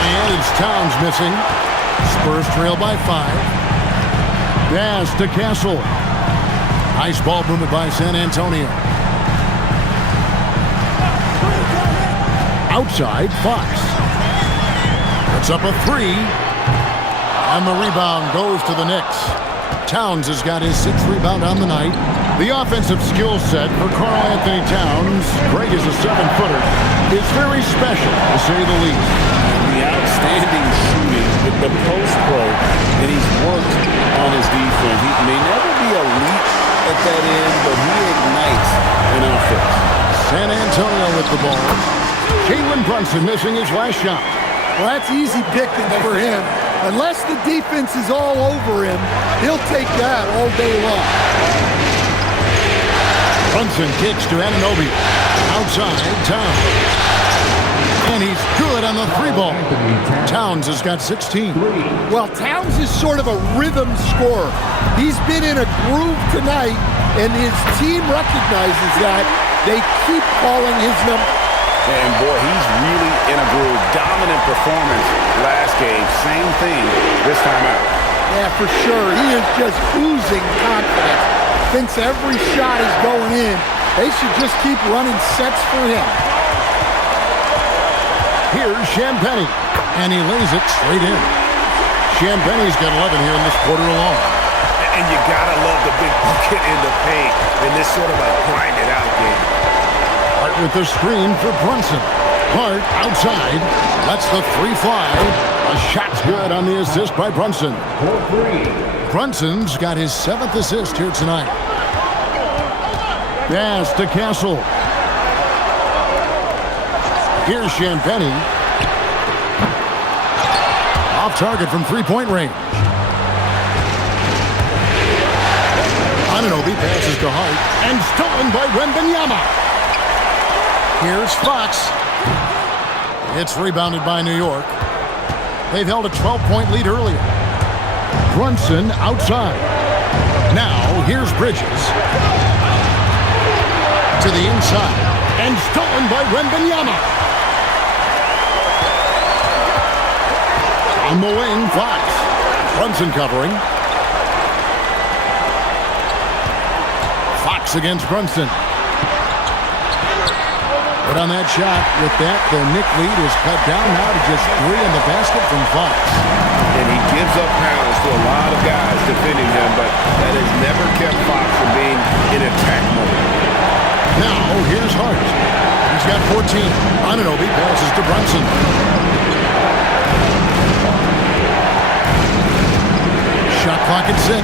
And it's Towns missing. Spurs trail by 5. Pass to Castle. Nice ball movement by San Antonio. Outside, Fox. Puts up a 3. And the rebound goes to the Knicks. Towns has got his 6th rebound on the night. The offensive skill set for Karl Anthony Towns, great as a 7-footer, is very special, to say the least. The outstanding shooting with the post pro, and he's worked on his defense. He may never be elite at that end, but he ignites an offense. San Antonio with the ball. Jalen Brunson missing his last shot. Well, that's easy pickings for him. Unless the defense is all over him, he'll take that all day long. Brunson kicks to Anunoby. Outside, Towns. And he's good on the 3-ball. Towns has got 16. Well, Towns is sort of a rhythm scorer. He's been in a groove tonight, and his team recognizes that. They keep calling his number. And boy, he's really in a groove. Dominant performance last game. Same thing this time out. Yeah, for sure. He is just oozing confidence. Thinks every shot is going in. They should just keep running sets for him. Here's Champagnie, and he lays it straight in. Champagnie's got 11 here in this quarter alone. And you gotta love the big bucket in the paint in this sort of a grinded out game. Hart with the screen for Brunson. Hart outside. Lets the 3 fly. A shot's good on the assist by Brunson. Brunson's got his 7th assist here tonight. Pass to Castle. Here's Champagnie. Off target from 3-point range. Anunoby passes to Hart. And stolen by Wembanyama. Here's Fox. It's rebounded by New York. They've held a 12-point lead earlier. Brunson outside. Now, here's Bridges. To the inside. And stolen by Wembanyama. On the wing, Fox. Brunson covering. Fox against Brunson. But on that shot, with that, the Knick lead is cut down now to just 3 in the basket from Fox. And he gives up pounds to a lot of guys defending him, but that has never kept Fox from being in attack mode. Now, here's Hart. He's got 14. Anunoby passes to Brunson. Shot clock at 6.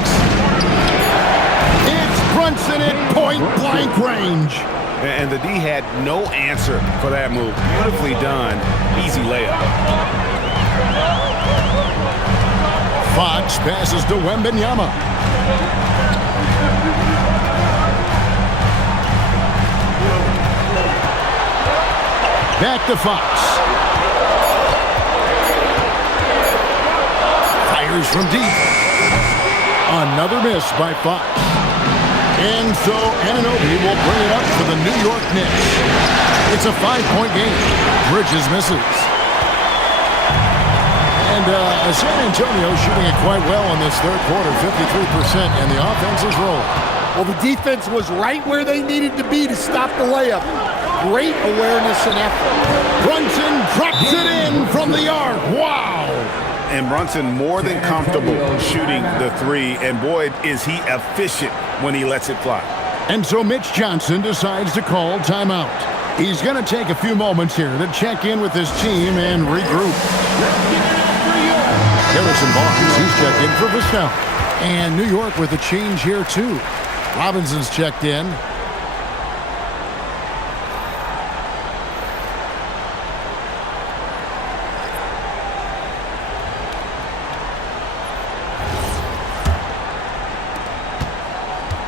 It's Brunson at point-blank range. And the D had no answer for that move. Beautifully done. Easy layup. Fox passes to Wembanyama. Back to Fox. Fires from deep. Another miss by Fox. And so Anunoby will bring it up for the New York Knicks. It's a 5-point game. Bridges misses. And San Antonio shooting it quite well in this third quarter, 53%, and the offense is rolling. Well, the defense was right where they needed to be to stop the layup. Great awareness and effort. Brunson drops it in from the arc. Wow! And Brunson more than comfortable shooting the three, and boy, is he efficient when he lets it fly. And so Mitch Johnson decides to call timeout. He's going to take a few moments here to check in with his team and regroup. Harrison Barnes, he's checked in for Vistell. And New York with a change here, too. Robinson's checked in.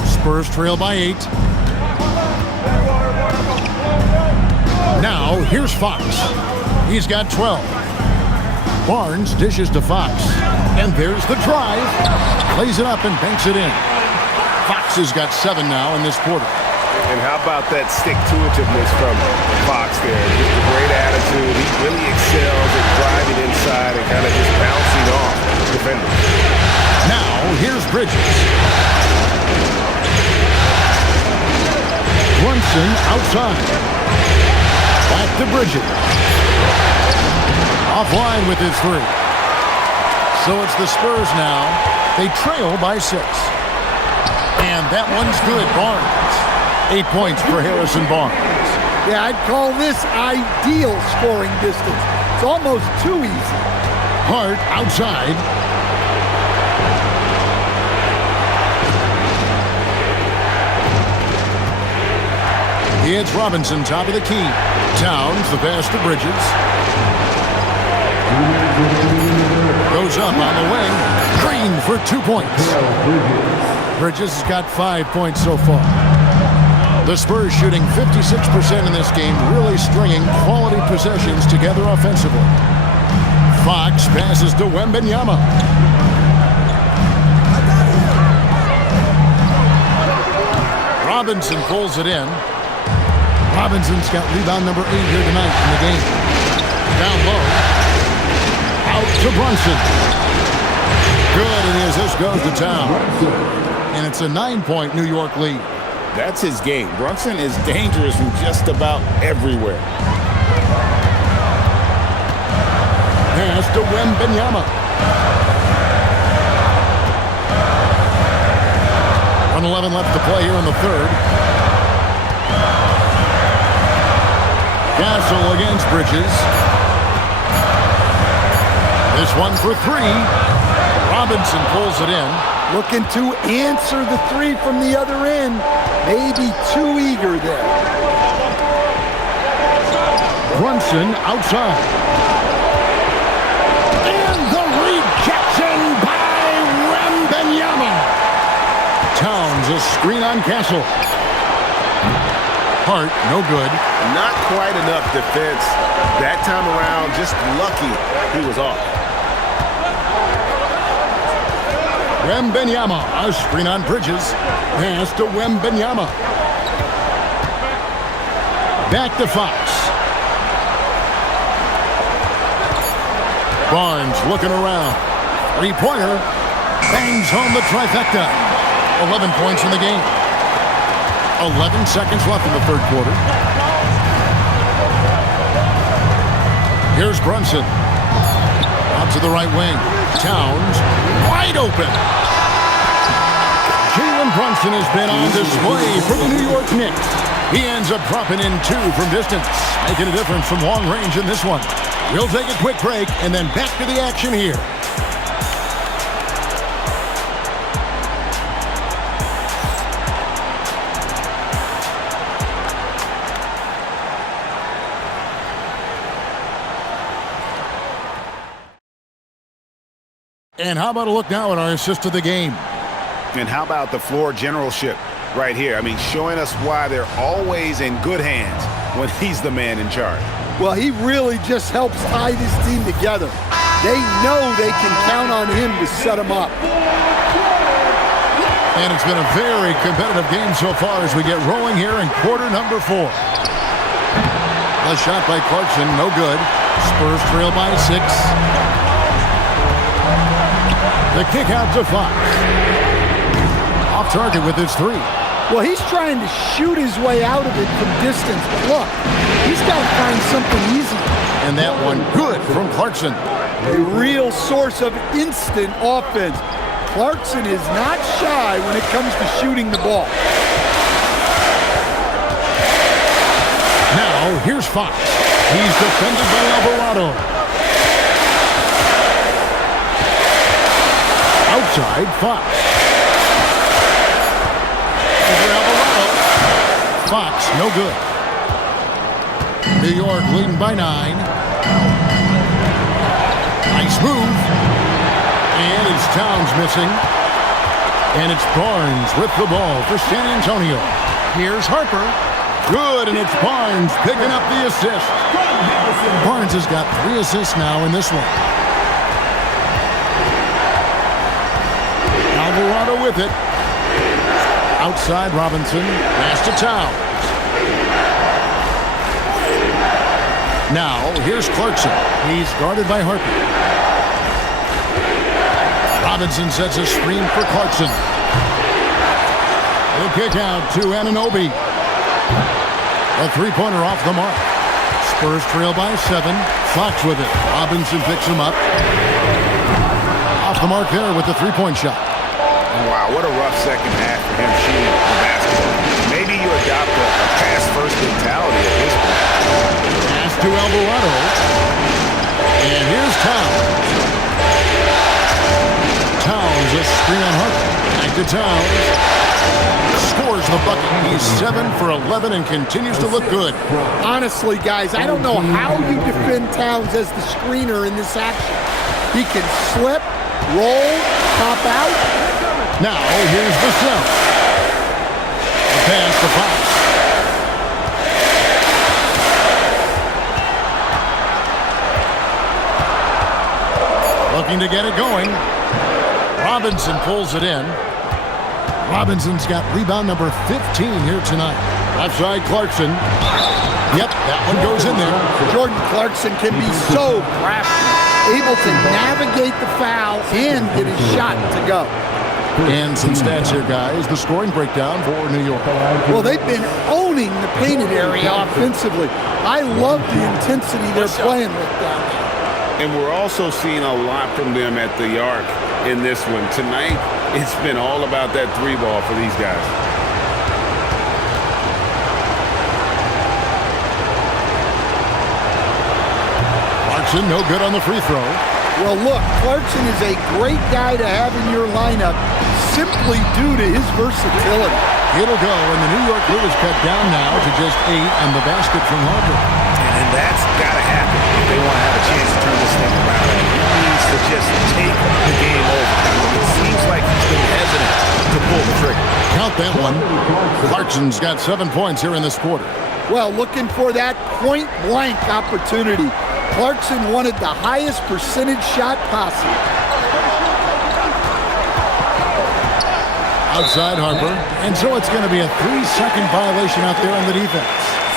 Spurs trail by 8. Now, here's Fox. He's got 12. Barnes dishes to Fox. And there's the drive. Lays it up and banks it in. Fox has got 7 now in this quarter. And how about that stick-to-itiveness from Fox there? Just a great attitude. He really excels at driving inside and kind of just bouncing off defenders. Now, here's Bridges. Brunson outside. Back to Bridges. Offline with his 3. So it's the Spurs now. They trail by 6. And that one's good. Barnes. 8 points for Harrison Barnes. Yeah, I'd call this ideal scoring distance. It's almost too easy. Hart outside. It's Robinson, top of the key. Towns, the pass to Bridges. Goes up on the wing. Green for 2 points. Bridges has got 5 points so far. The Spurs shooting 56% in this game, really stringing quality possessions together offensively. Fox passes to Wembanyama. Robinson pulls it in. Robinson's got rebound number 8 here tonight in the game. Down low. Out to Brunson. Good, and his assist goes to Town. And it's a 9-point New York lead. That's his game. Brunson is dangerous from just about everywhere. Pass to Wembanyama. 1:11 left to play here in the third. Castle against Bridges. This one for 3. Robinson pulls it in. Looking to answer the 3 from the other end. Maybe too eager there. Brunson outside. And the rejection by Wembanyama. Towns a screen on Castle. Hart, no good. Not quite enough defense. That time around, just lucky he was off. Wembanyama, a screen on Bridges. Pass to Wembanyama. Back to Fox. Barnes looking around. 3-pointer. Bangs home the trifecta. 11 points in the game. 11 seconds left in the third quarter. Here's Brunson. Out to the right wing. Towns wide open. Jalen Brunson has been on display for the New York Knicks. He ends up dropping in 2 from distance, making a difference from long range in this one. We'll take a quick break and then back to the action here. And how about a look now at our assist of the game? And how about the floor generalship right here? I mean, showing us why they're always in good hands when he's the man in charge. Well, he really just helps tie this team together. They know they can count on him to set them up. And it's been a very competitive game so far as we get rolling here in quarter number 4. A shot by Clarkson, no good. Spurs trail by 6. The kick out to Fox. Off target with his 3. Well, he's trying to shoot his way out of it from distance, but look, he's got to find something easy. And that one good from Clarkson. A real source of instant offense. Clarkson is not shy when it comes to shooting the ball. Now, here's Fox. He's defended by Alvarado. Outside, Fox. Over Alvarado. Fox, no good. New York leading by 9. Nice move. And it's Towns missing. And it's Barnes with the ball for San Antonio. Here's Harper. Good, and it's Barnes picking up the assist. Barnes has got 3 assists now in this one. Alvarado with it. Outside Robinson. Pass to Towns. Now, here's Clarkson. He's guarded by Harper. Robinson sets a screen for Clarkson. The kick out to Anunoby. A 3-pointer off the mark. Spurs trail by 7. Fox with it. Robinson picks him up. Off the mark there with the 3-point shot. Wow, what a rough second half for him shooting the basketball. Maybe you adopt a pass-first mentality at this point. Pass to Alvarado. And here's Towns. Towns, a screen on Harper. Back to Towns. Scores the bucket. He's 7 for 11 and continues to look good. Honestly, guys, I don't know how you defend Towns as the screener in this action. He can slip, roll, pop out. Now, here's Vassell. A pass to Fox. Looking to get it going. Robinson pulls it in. Robinson's got rebound number 15 here tonight. Left side, Clarkson. Yep, that one goes in there. Jordan Clarkson can be so crafty, able to navigate the foul and get his shot to go. And some stats here, guys. The scoring breakdown for New York. Well, they've been owning the painted area offensively. I love the intensity they're playing with down there. And we're also seeing a lot from them at the arc in this one. Tonight, it's been all about that 3-ball for these guys. Clarkson, no good on the free throw. Well, look, Clarkson is a great guy to have in your lineup simply due to his versatility. It'll go, and the New York lead is cut down now to just 8 and the basket from Harper. And that's got to happen if they want to have a chance to turn this thing around. He needs to just take the game over. It seems like he's been hesitant to pull the trigger. Count that one. Clarkson's got 7 points here in this quarter. Well, looking for that point-blank opportunity. Clarkson wanted the highest percentage shot possible. Outside Harper, and so it's going to be a 3-second violation out there on the defense.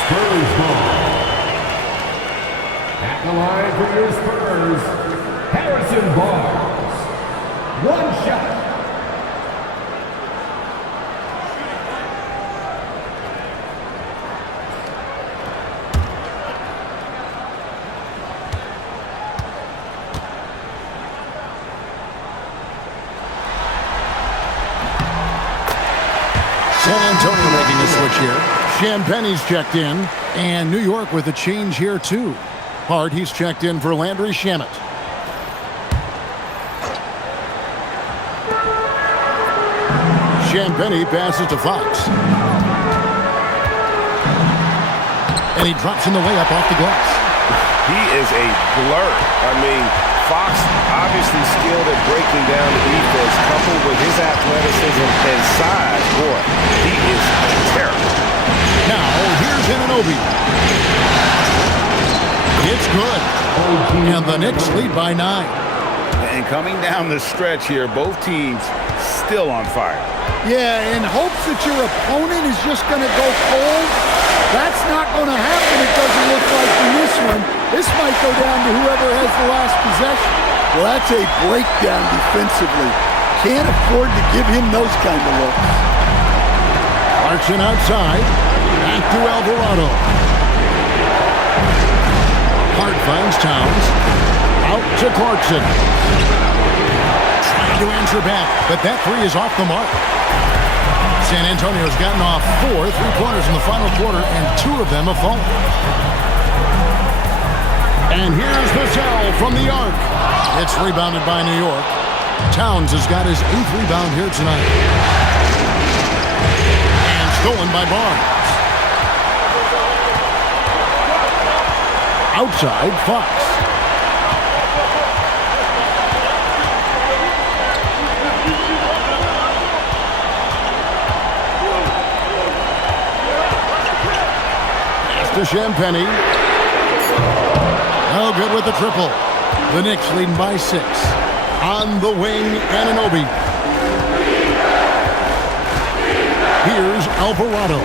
Spurs ball. At the line for your Spurs, Harrison Barnes. 1 shot. San Antonio making a switch here. Champagne's checked in, and New York with a change here too. Hart, he's checked in for Landry Shamet. Champagne passes to Fox. And he drops in the layup off the glass. He is a blur. I mean, Fox obviously skilled at breaking down the defense, coupled with his athleticism and size. Boy, he is terrible. Now, here's Anunoby. It's good. And the Knicks lead by 9. And coming down the stretch here, both teams still on fire. Yeah, in hopes that your opponent is just going to go cold, that's not going to happen, it doesn't look like in this one. This might go down to whoever has the last possession. Well, that's a breakdown defensively. Can't afford to give him those kind of looks. Clarkson outside. Back to Alvarado. Hart finds Towns. Out to Clarkson. Trying to answer back, but that three is off the mark. San Antonio's gotten off 4 3-pointers in the final quarter, and 2 of them have fallen. And here's Vassell from the arc. It's rebounded by New York. Towns has got his 8th rebound here tonight. And stolen by Barnes. Outside, Fox. Pass to Champagny. No good with the triple. The Knicks leading by 6. On the wing, Anunoby. Here's Alvarado.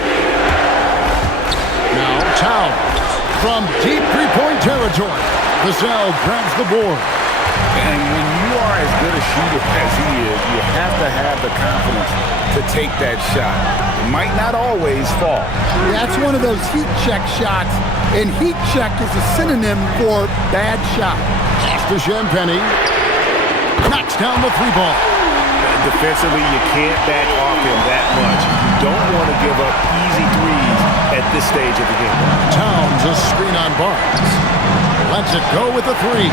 Now Towns. From deep three-point territory, Vassell grabs the board. And when you are as good a shooter as he is, you have to have the confidence to take that shot. It might not always fall. That's one of those heat check shots, and heat check is a synonym for bad shot. Pass to Champagny. Knocks down the 3-ball. Defensively, you can't back off him that much. You don't want to give up easy threes at this stage of the game. Towns a screen on Barnes. Lets it go with the 3.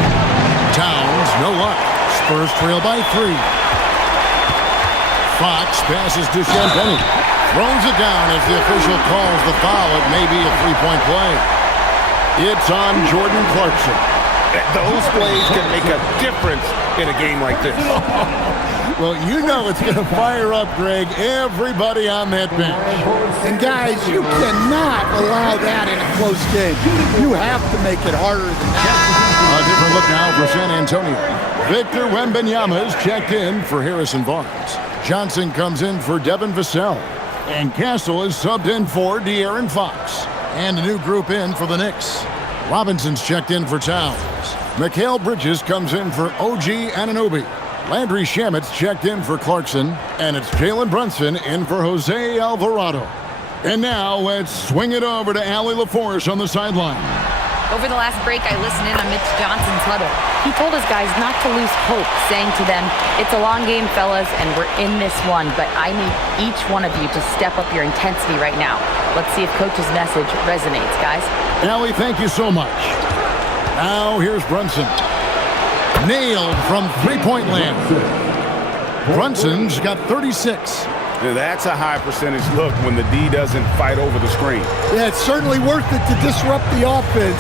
Towns, no luck. Spurs trail by 3. Fox passes to Champagny. Throws it down as the official calls the foul. It may be a 3-point play. It's on Jordan Clarkson. Those plays can make a difference in a game like this. Well, you know it's going to fire up, Greg, everybody on that bench. And guys, you cannot allow that in a close game. You have to make it harder than that. A different look now for San Antonio. Victor Wembanyama is checked in for Harrison Barnes. Johnson comes in for Devin Vassell. And Castle is subbed in for De'Aaron Fox. And a new group in for the Knicks. Robinson's checked in for Towns. Mikal Bridges comes in for OG Anunoby. Landry Shamet's checked in for Clarkson, and it's Jalen Brunson in for Jose Alvarado. And now let's swing it over to Allie LaForce on the sideline. Over the last break, I listened in on Mitch Johnson's huddle. He told his guys not to lose hope, saying to them, "It's a long game, fellas, and we're in this one, but I need each one of you to step up your intensity right now." Let's see if Coach's message resonates, guys. Allie, thank you so much. Now here's Brunson. Nailed from three-point land. Brunson's got 36. Now that's a high percentage look when the D doesn't fight over the screen. Yeah, it's certainly worth it to disrupt the offense.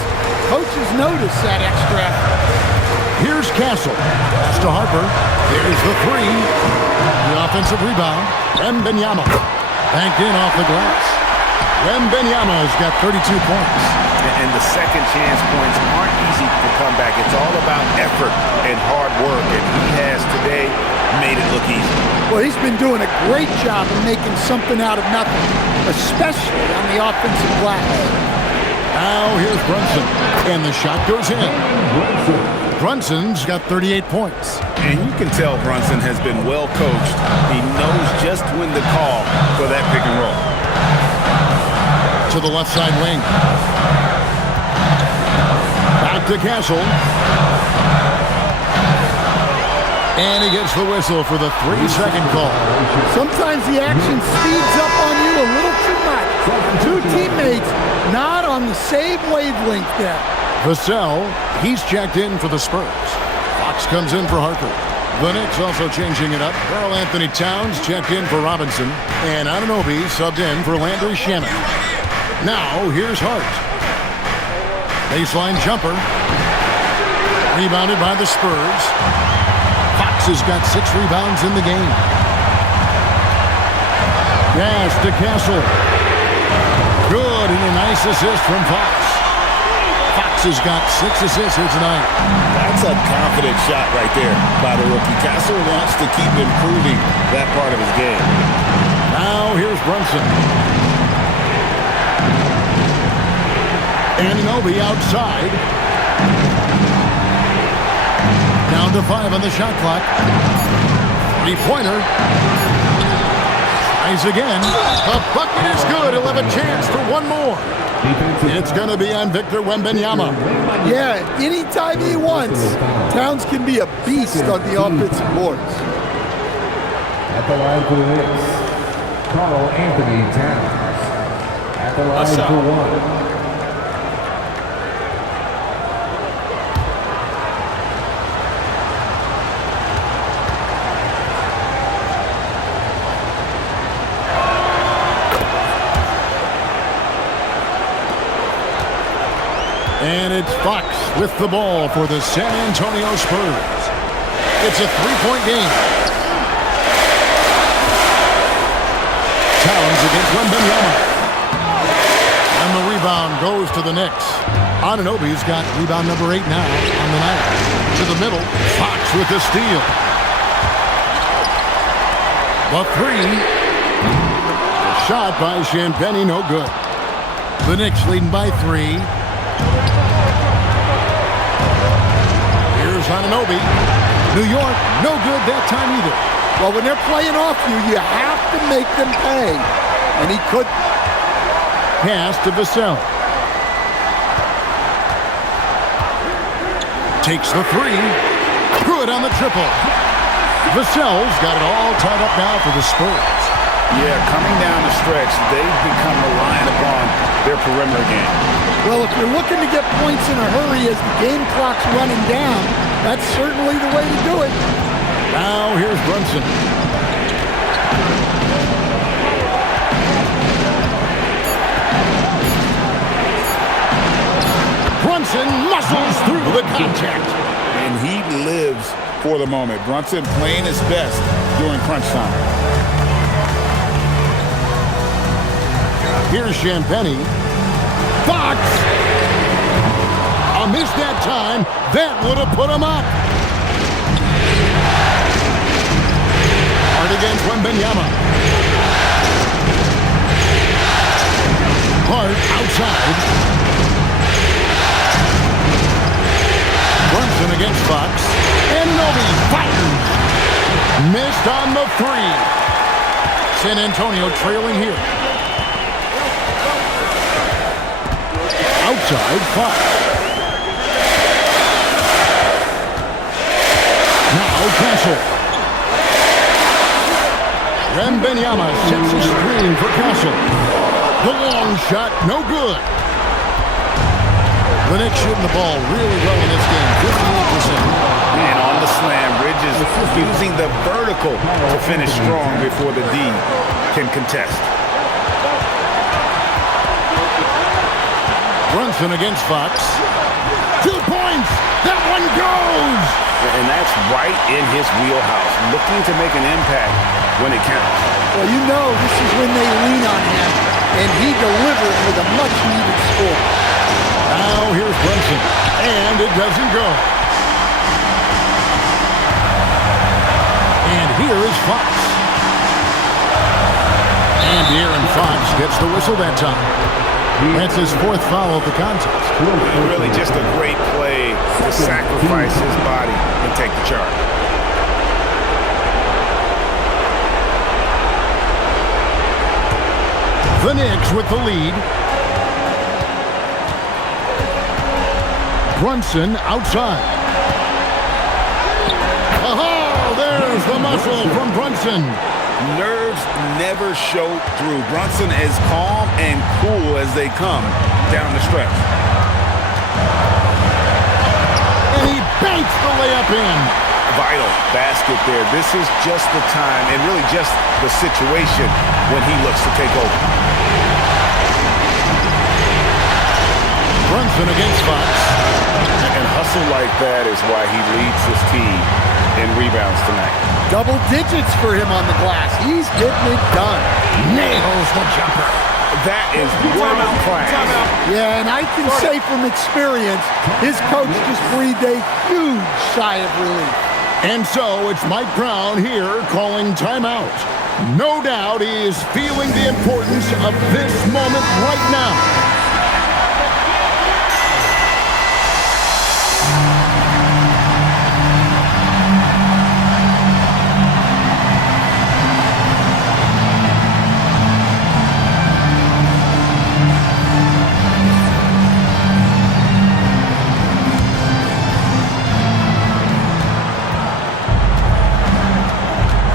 Coaches notice that extra effort. Here's Castle. Pass to Harper. Here's the 3. The offensive rebound. Wembanyama. Banked in off the glass. Wembanyama's got 32 points. And the second chance points aren't easy to come back. It's all about effort and hard work, and he has today made it look easy. Well, he's been doing a great job of making something out of nothing, especially on the offensive glass. Now here's Brunson, and the shot goes in. Brunson's got 38 points. And you can tell Brunson has been well coached. He knows just when to call for that pick and roll. To the left side wing. Back to Castle. And he gets the whistle for the 3-second call. Sometimes the action speeds up on you a little too much. 2 teammates not on the same wavelength there. Vassell, he's checked in for the Spurs. Fox comes in for Harper. The Knicks also changing it up. Karl Anthony Towns checked in for Robinson. And Anunoby subbed in for Landry Shamet. Now, here's Hart. Baseline jumper. Rebounded by the Spurs. Fox has got 6 rebounds in the game. Pass to Castle. Good, and a nice assist from Fox. Fox has got 6 assists here tonight. That's a confident shot right there by the rookie. Castle wants to keep improving that part of his game. Now here's Brunson. Anunoby outside. Down to 5 on the shot clock. 3-pointer. Tries again. The bucket is good. He'll have a chance for one more. It's going to be on Victor Wembanyama. Yeah, anytime he wants, Towns can be a beast on the offensive boards. At the line for the Knicks, Carl Anthony Towns. At the line for 1. And it's Fox with the ball for the San Antonio Spurs. It's a 3-point game. Towns against Wembanyama. And the rebound goes to the Knicks. Anunoby's got rebound number 8 now on the night. To the middle, Fox with the steal. The 3. The shot by Champagnie, no good. The Knicks leading by 3. Here's Anunoby. New York, no good that time either. Well, when they're playing off you, you have to make them pay. And he could. Pass to Vassell. Takes the 3. Good on the triple. Vassell's got it all tied up now for the Spurs. Yeah, coming down the stretch, they've become reliant upon their perimeter game. Well, if you're looking to get points in a hurry as the game clock's running down, that's certainly the way to do it. Now here's Brunson. Brunson muscles through the contact. And he lives for the moment. Brunson playing his best during crunch time. Here's Champagnie. Fox! A miss that time. That would have put him up. Hard against Wembanyama. Hart outside. Brunson against Fox. And Nobi fires. Missed on the 3. San Antonio trailing here. Outside, Fox. Now Castle. Wembanyama sets a screen for Castle. The long shot, no good. The Knicks shooting the ball really well in this game, 58%. And on the slam, Bridges using the vertical to finish strong before the D can contest. Brunson against Fox. 2 points. That one goes. And that's right in his wheelhouse, looking to make an impact when it counts. Well, you know this is when they lean on him, and he delivers with a much-needed score. Now here's Brunson, and it doesn't go. And here is Fox. And De'Aaron Fox gets the whistle that time. That's his 4th foul of the contest. Really just a great play to sacrifice his body and take the charge. The Knicks with the lead. Brunson outside. Oh, there's the muscle from Brunson. Nerves never show through. Brunson is calm and cool as they come down the stretch. And he banks the layup in. Vital basket there. This is just the time and really just the situation when he looks to take over. Brunson against Fox. And hustle like that is why he leads his team in rebounds tonight. Double digits for him on the glass. He's getting it done. Nails the jumper. That is world class. Yeah, and I can say from experience, his coach just breathed a huge sigh of relief. And so it's Mike Brown here calling timeout. No doubt he is feeling the importance of this moment right now.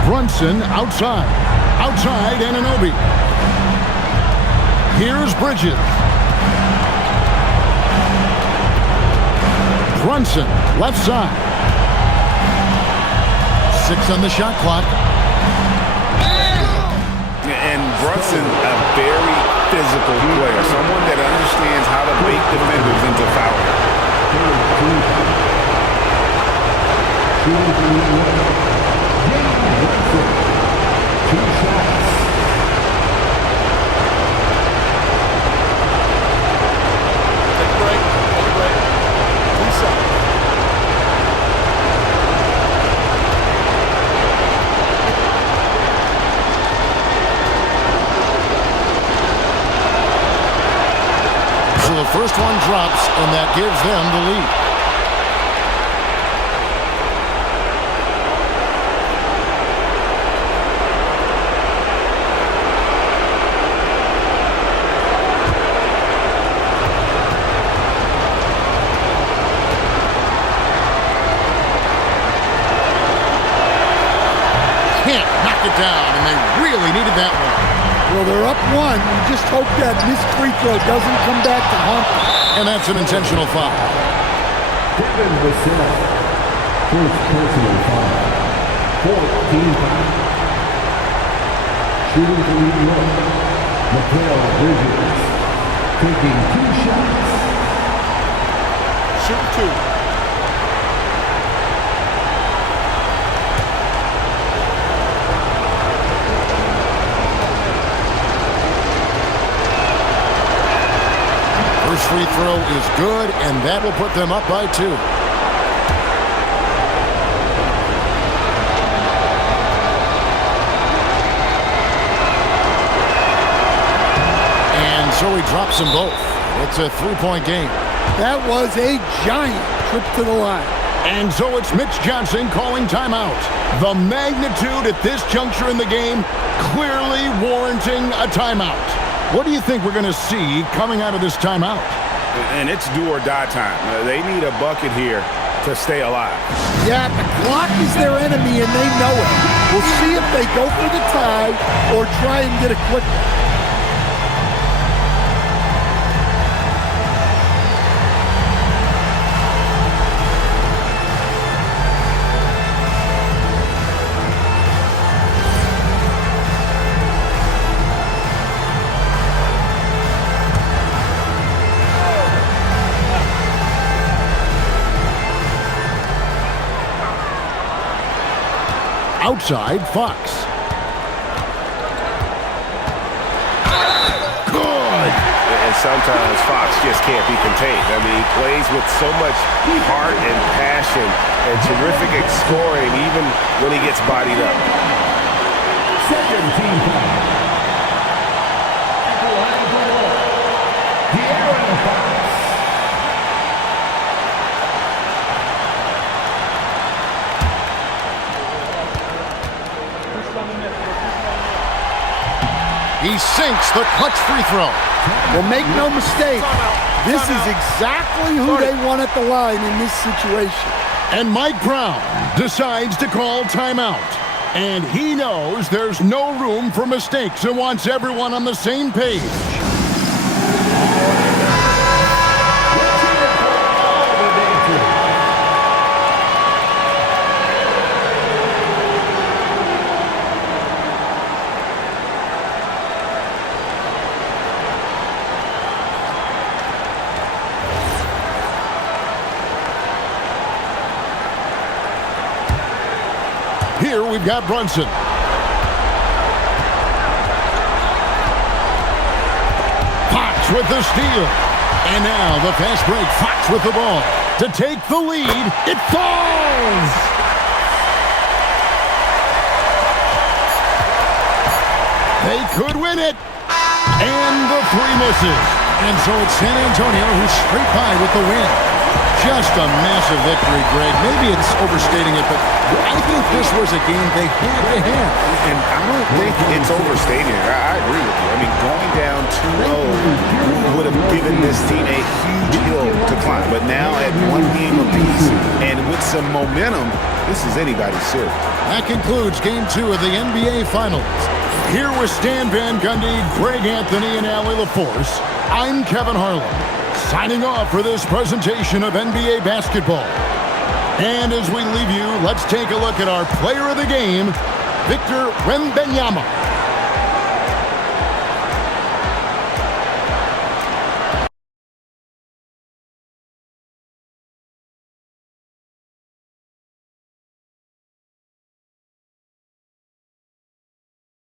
Brunson outside. Outside Anunoby. Here's Bridges. Brunson, left side. 6 on the shot clock. And Brunson, a very physical player, someone that understands how to bait defenders into fouling. Two shots. Take a break. Two shots. So the first one drops, and that gives them the lead. Down, and they really needed that one. Well, they're up 1. You just hope that missed free throw doesn't come back to haunt them. And that's an intentional foul. Devin Vassell, first personal foul. 14 foul. Shooting for New York, Mikal Bridges, taking 2 shots. Shoot 2. First free throw is good, and that will put them up by 2. And so he drops them both. It's a 3-point game. That was a giant trip to the line. And so it's Mitch Johnson calling timeout. The magnitude at this juncture in the game clearly warranting a timeout. What do you think we're going to see coming out of this timeout? And it's do or die time. They need a bucket here to stay alive. Yeah, the clock is their enemy, and they know it. We'll see if they go for the tie or try and get a quick one. Outside, Fox. Good. And sometimes Fox just can't be contained. I mean, he plays with so much heart and passion and terrific scoring even when he gets bodied up. Second team foul. De'Aaron Fox. He sinks the clutch free throw. Well, make no mistake, this is exactly who they want at the line in this situation. And Mike Brown decides to call timeout. And he knows there's no room for mistakes and wants everyone on the same page. Here we've got Brunson. Fox with the steal. And now the fast break. Fox with the ball to take the lead. It falls! They could win it. And the three misses. And so it's San Antonio who's straight by with the win. Just a massive victory, Greg. Maybe it's overstating it, but I think this was a game they had to have. And I don't think it's overstating it. I agree with you. I mean, going down 2-0 would have given this team a huge hill to climb. But now at one game apiece and with some momentum, this is anybody's series. That concludes Game 2 of the NBA Finals. Here with Stan Van Gundy, Greg Anthony, and Allie LaForce, I'm Kevin Harlan, signing off for this presentation of NBA basketball. And as we leave you, let's take a look at our player of the game, Victor Wembanyama.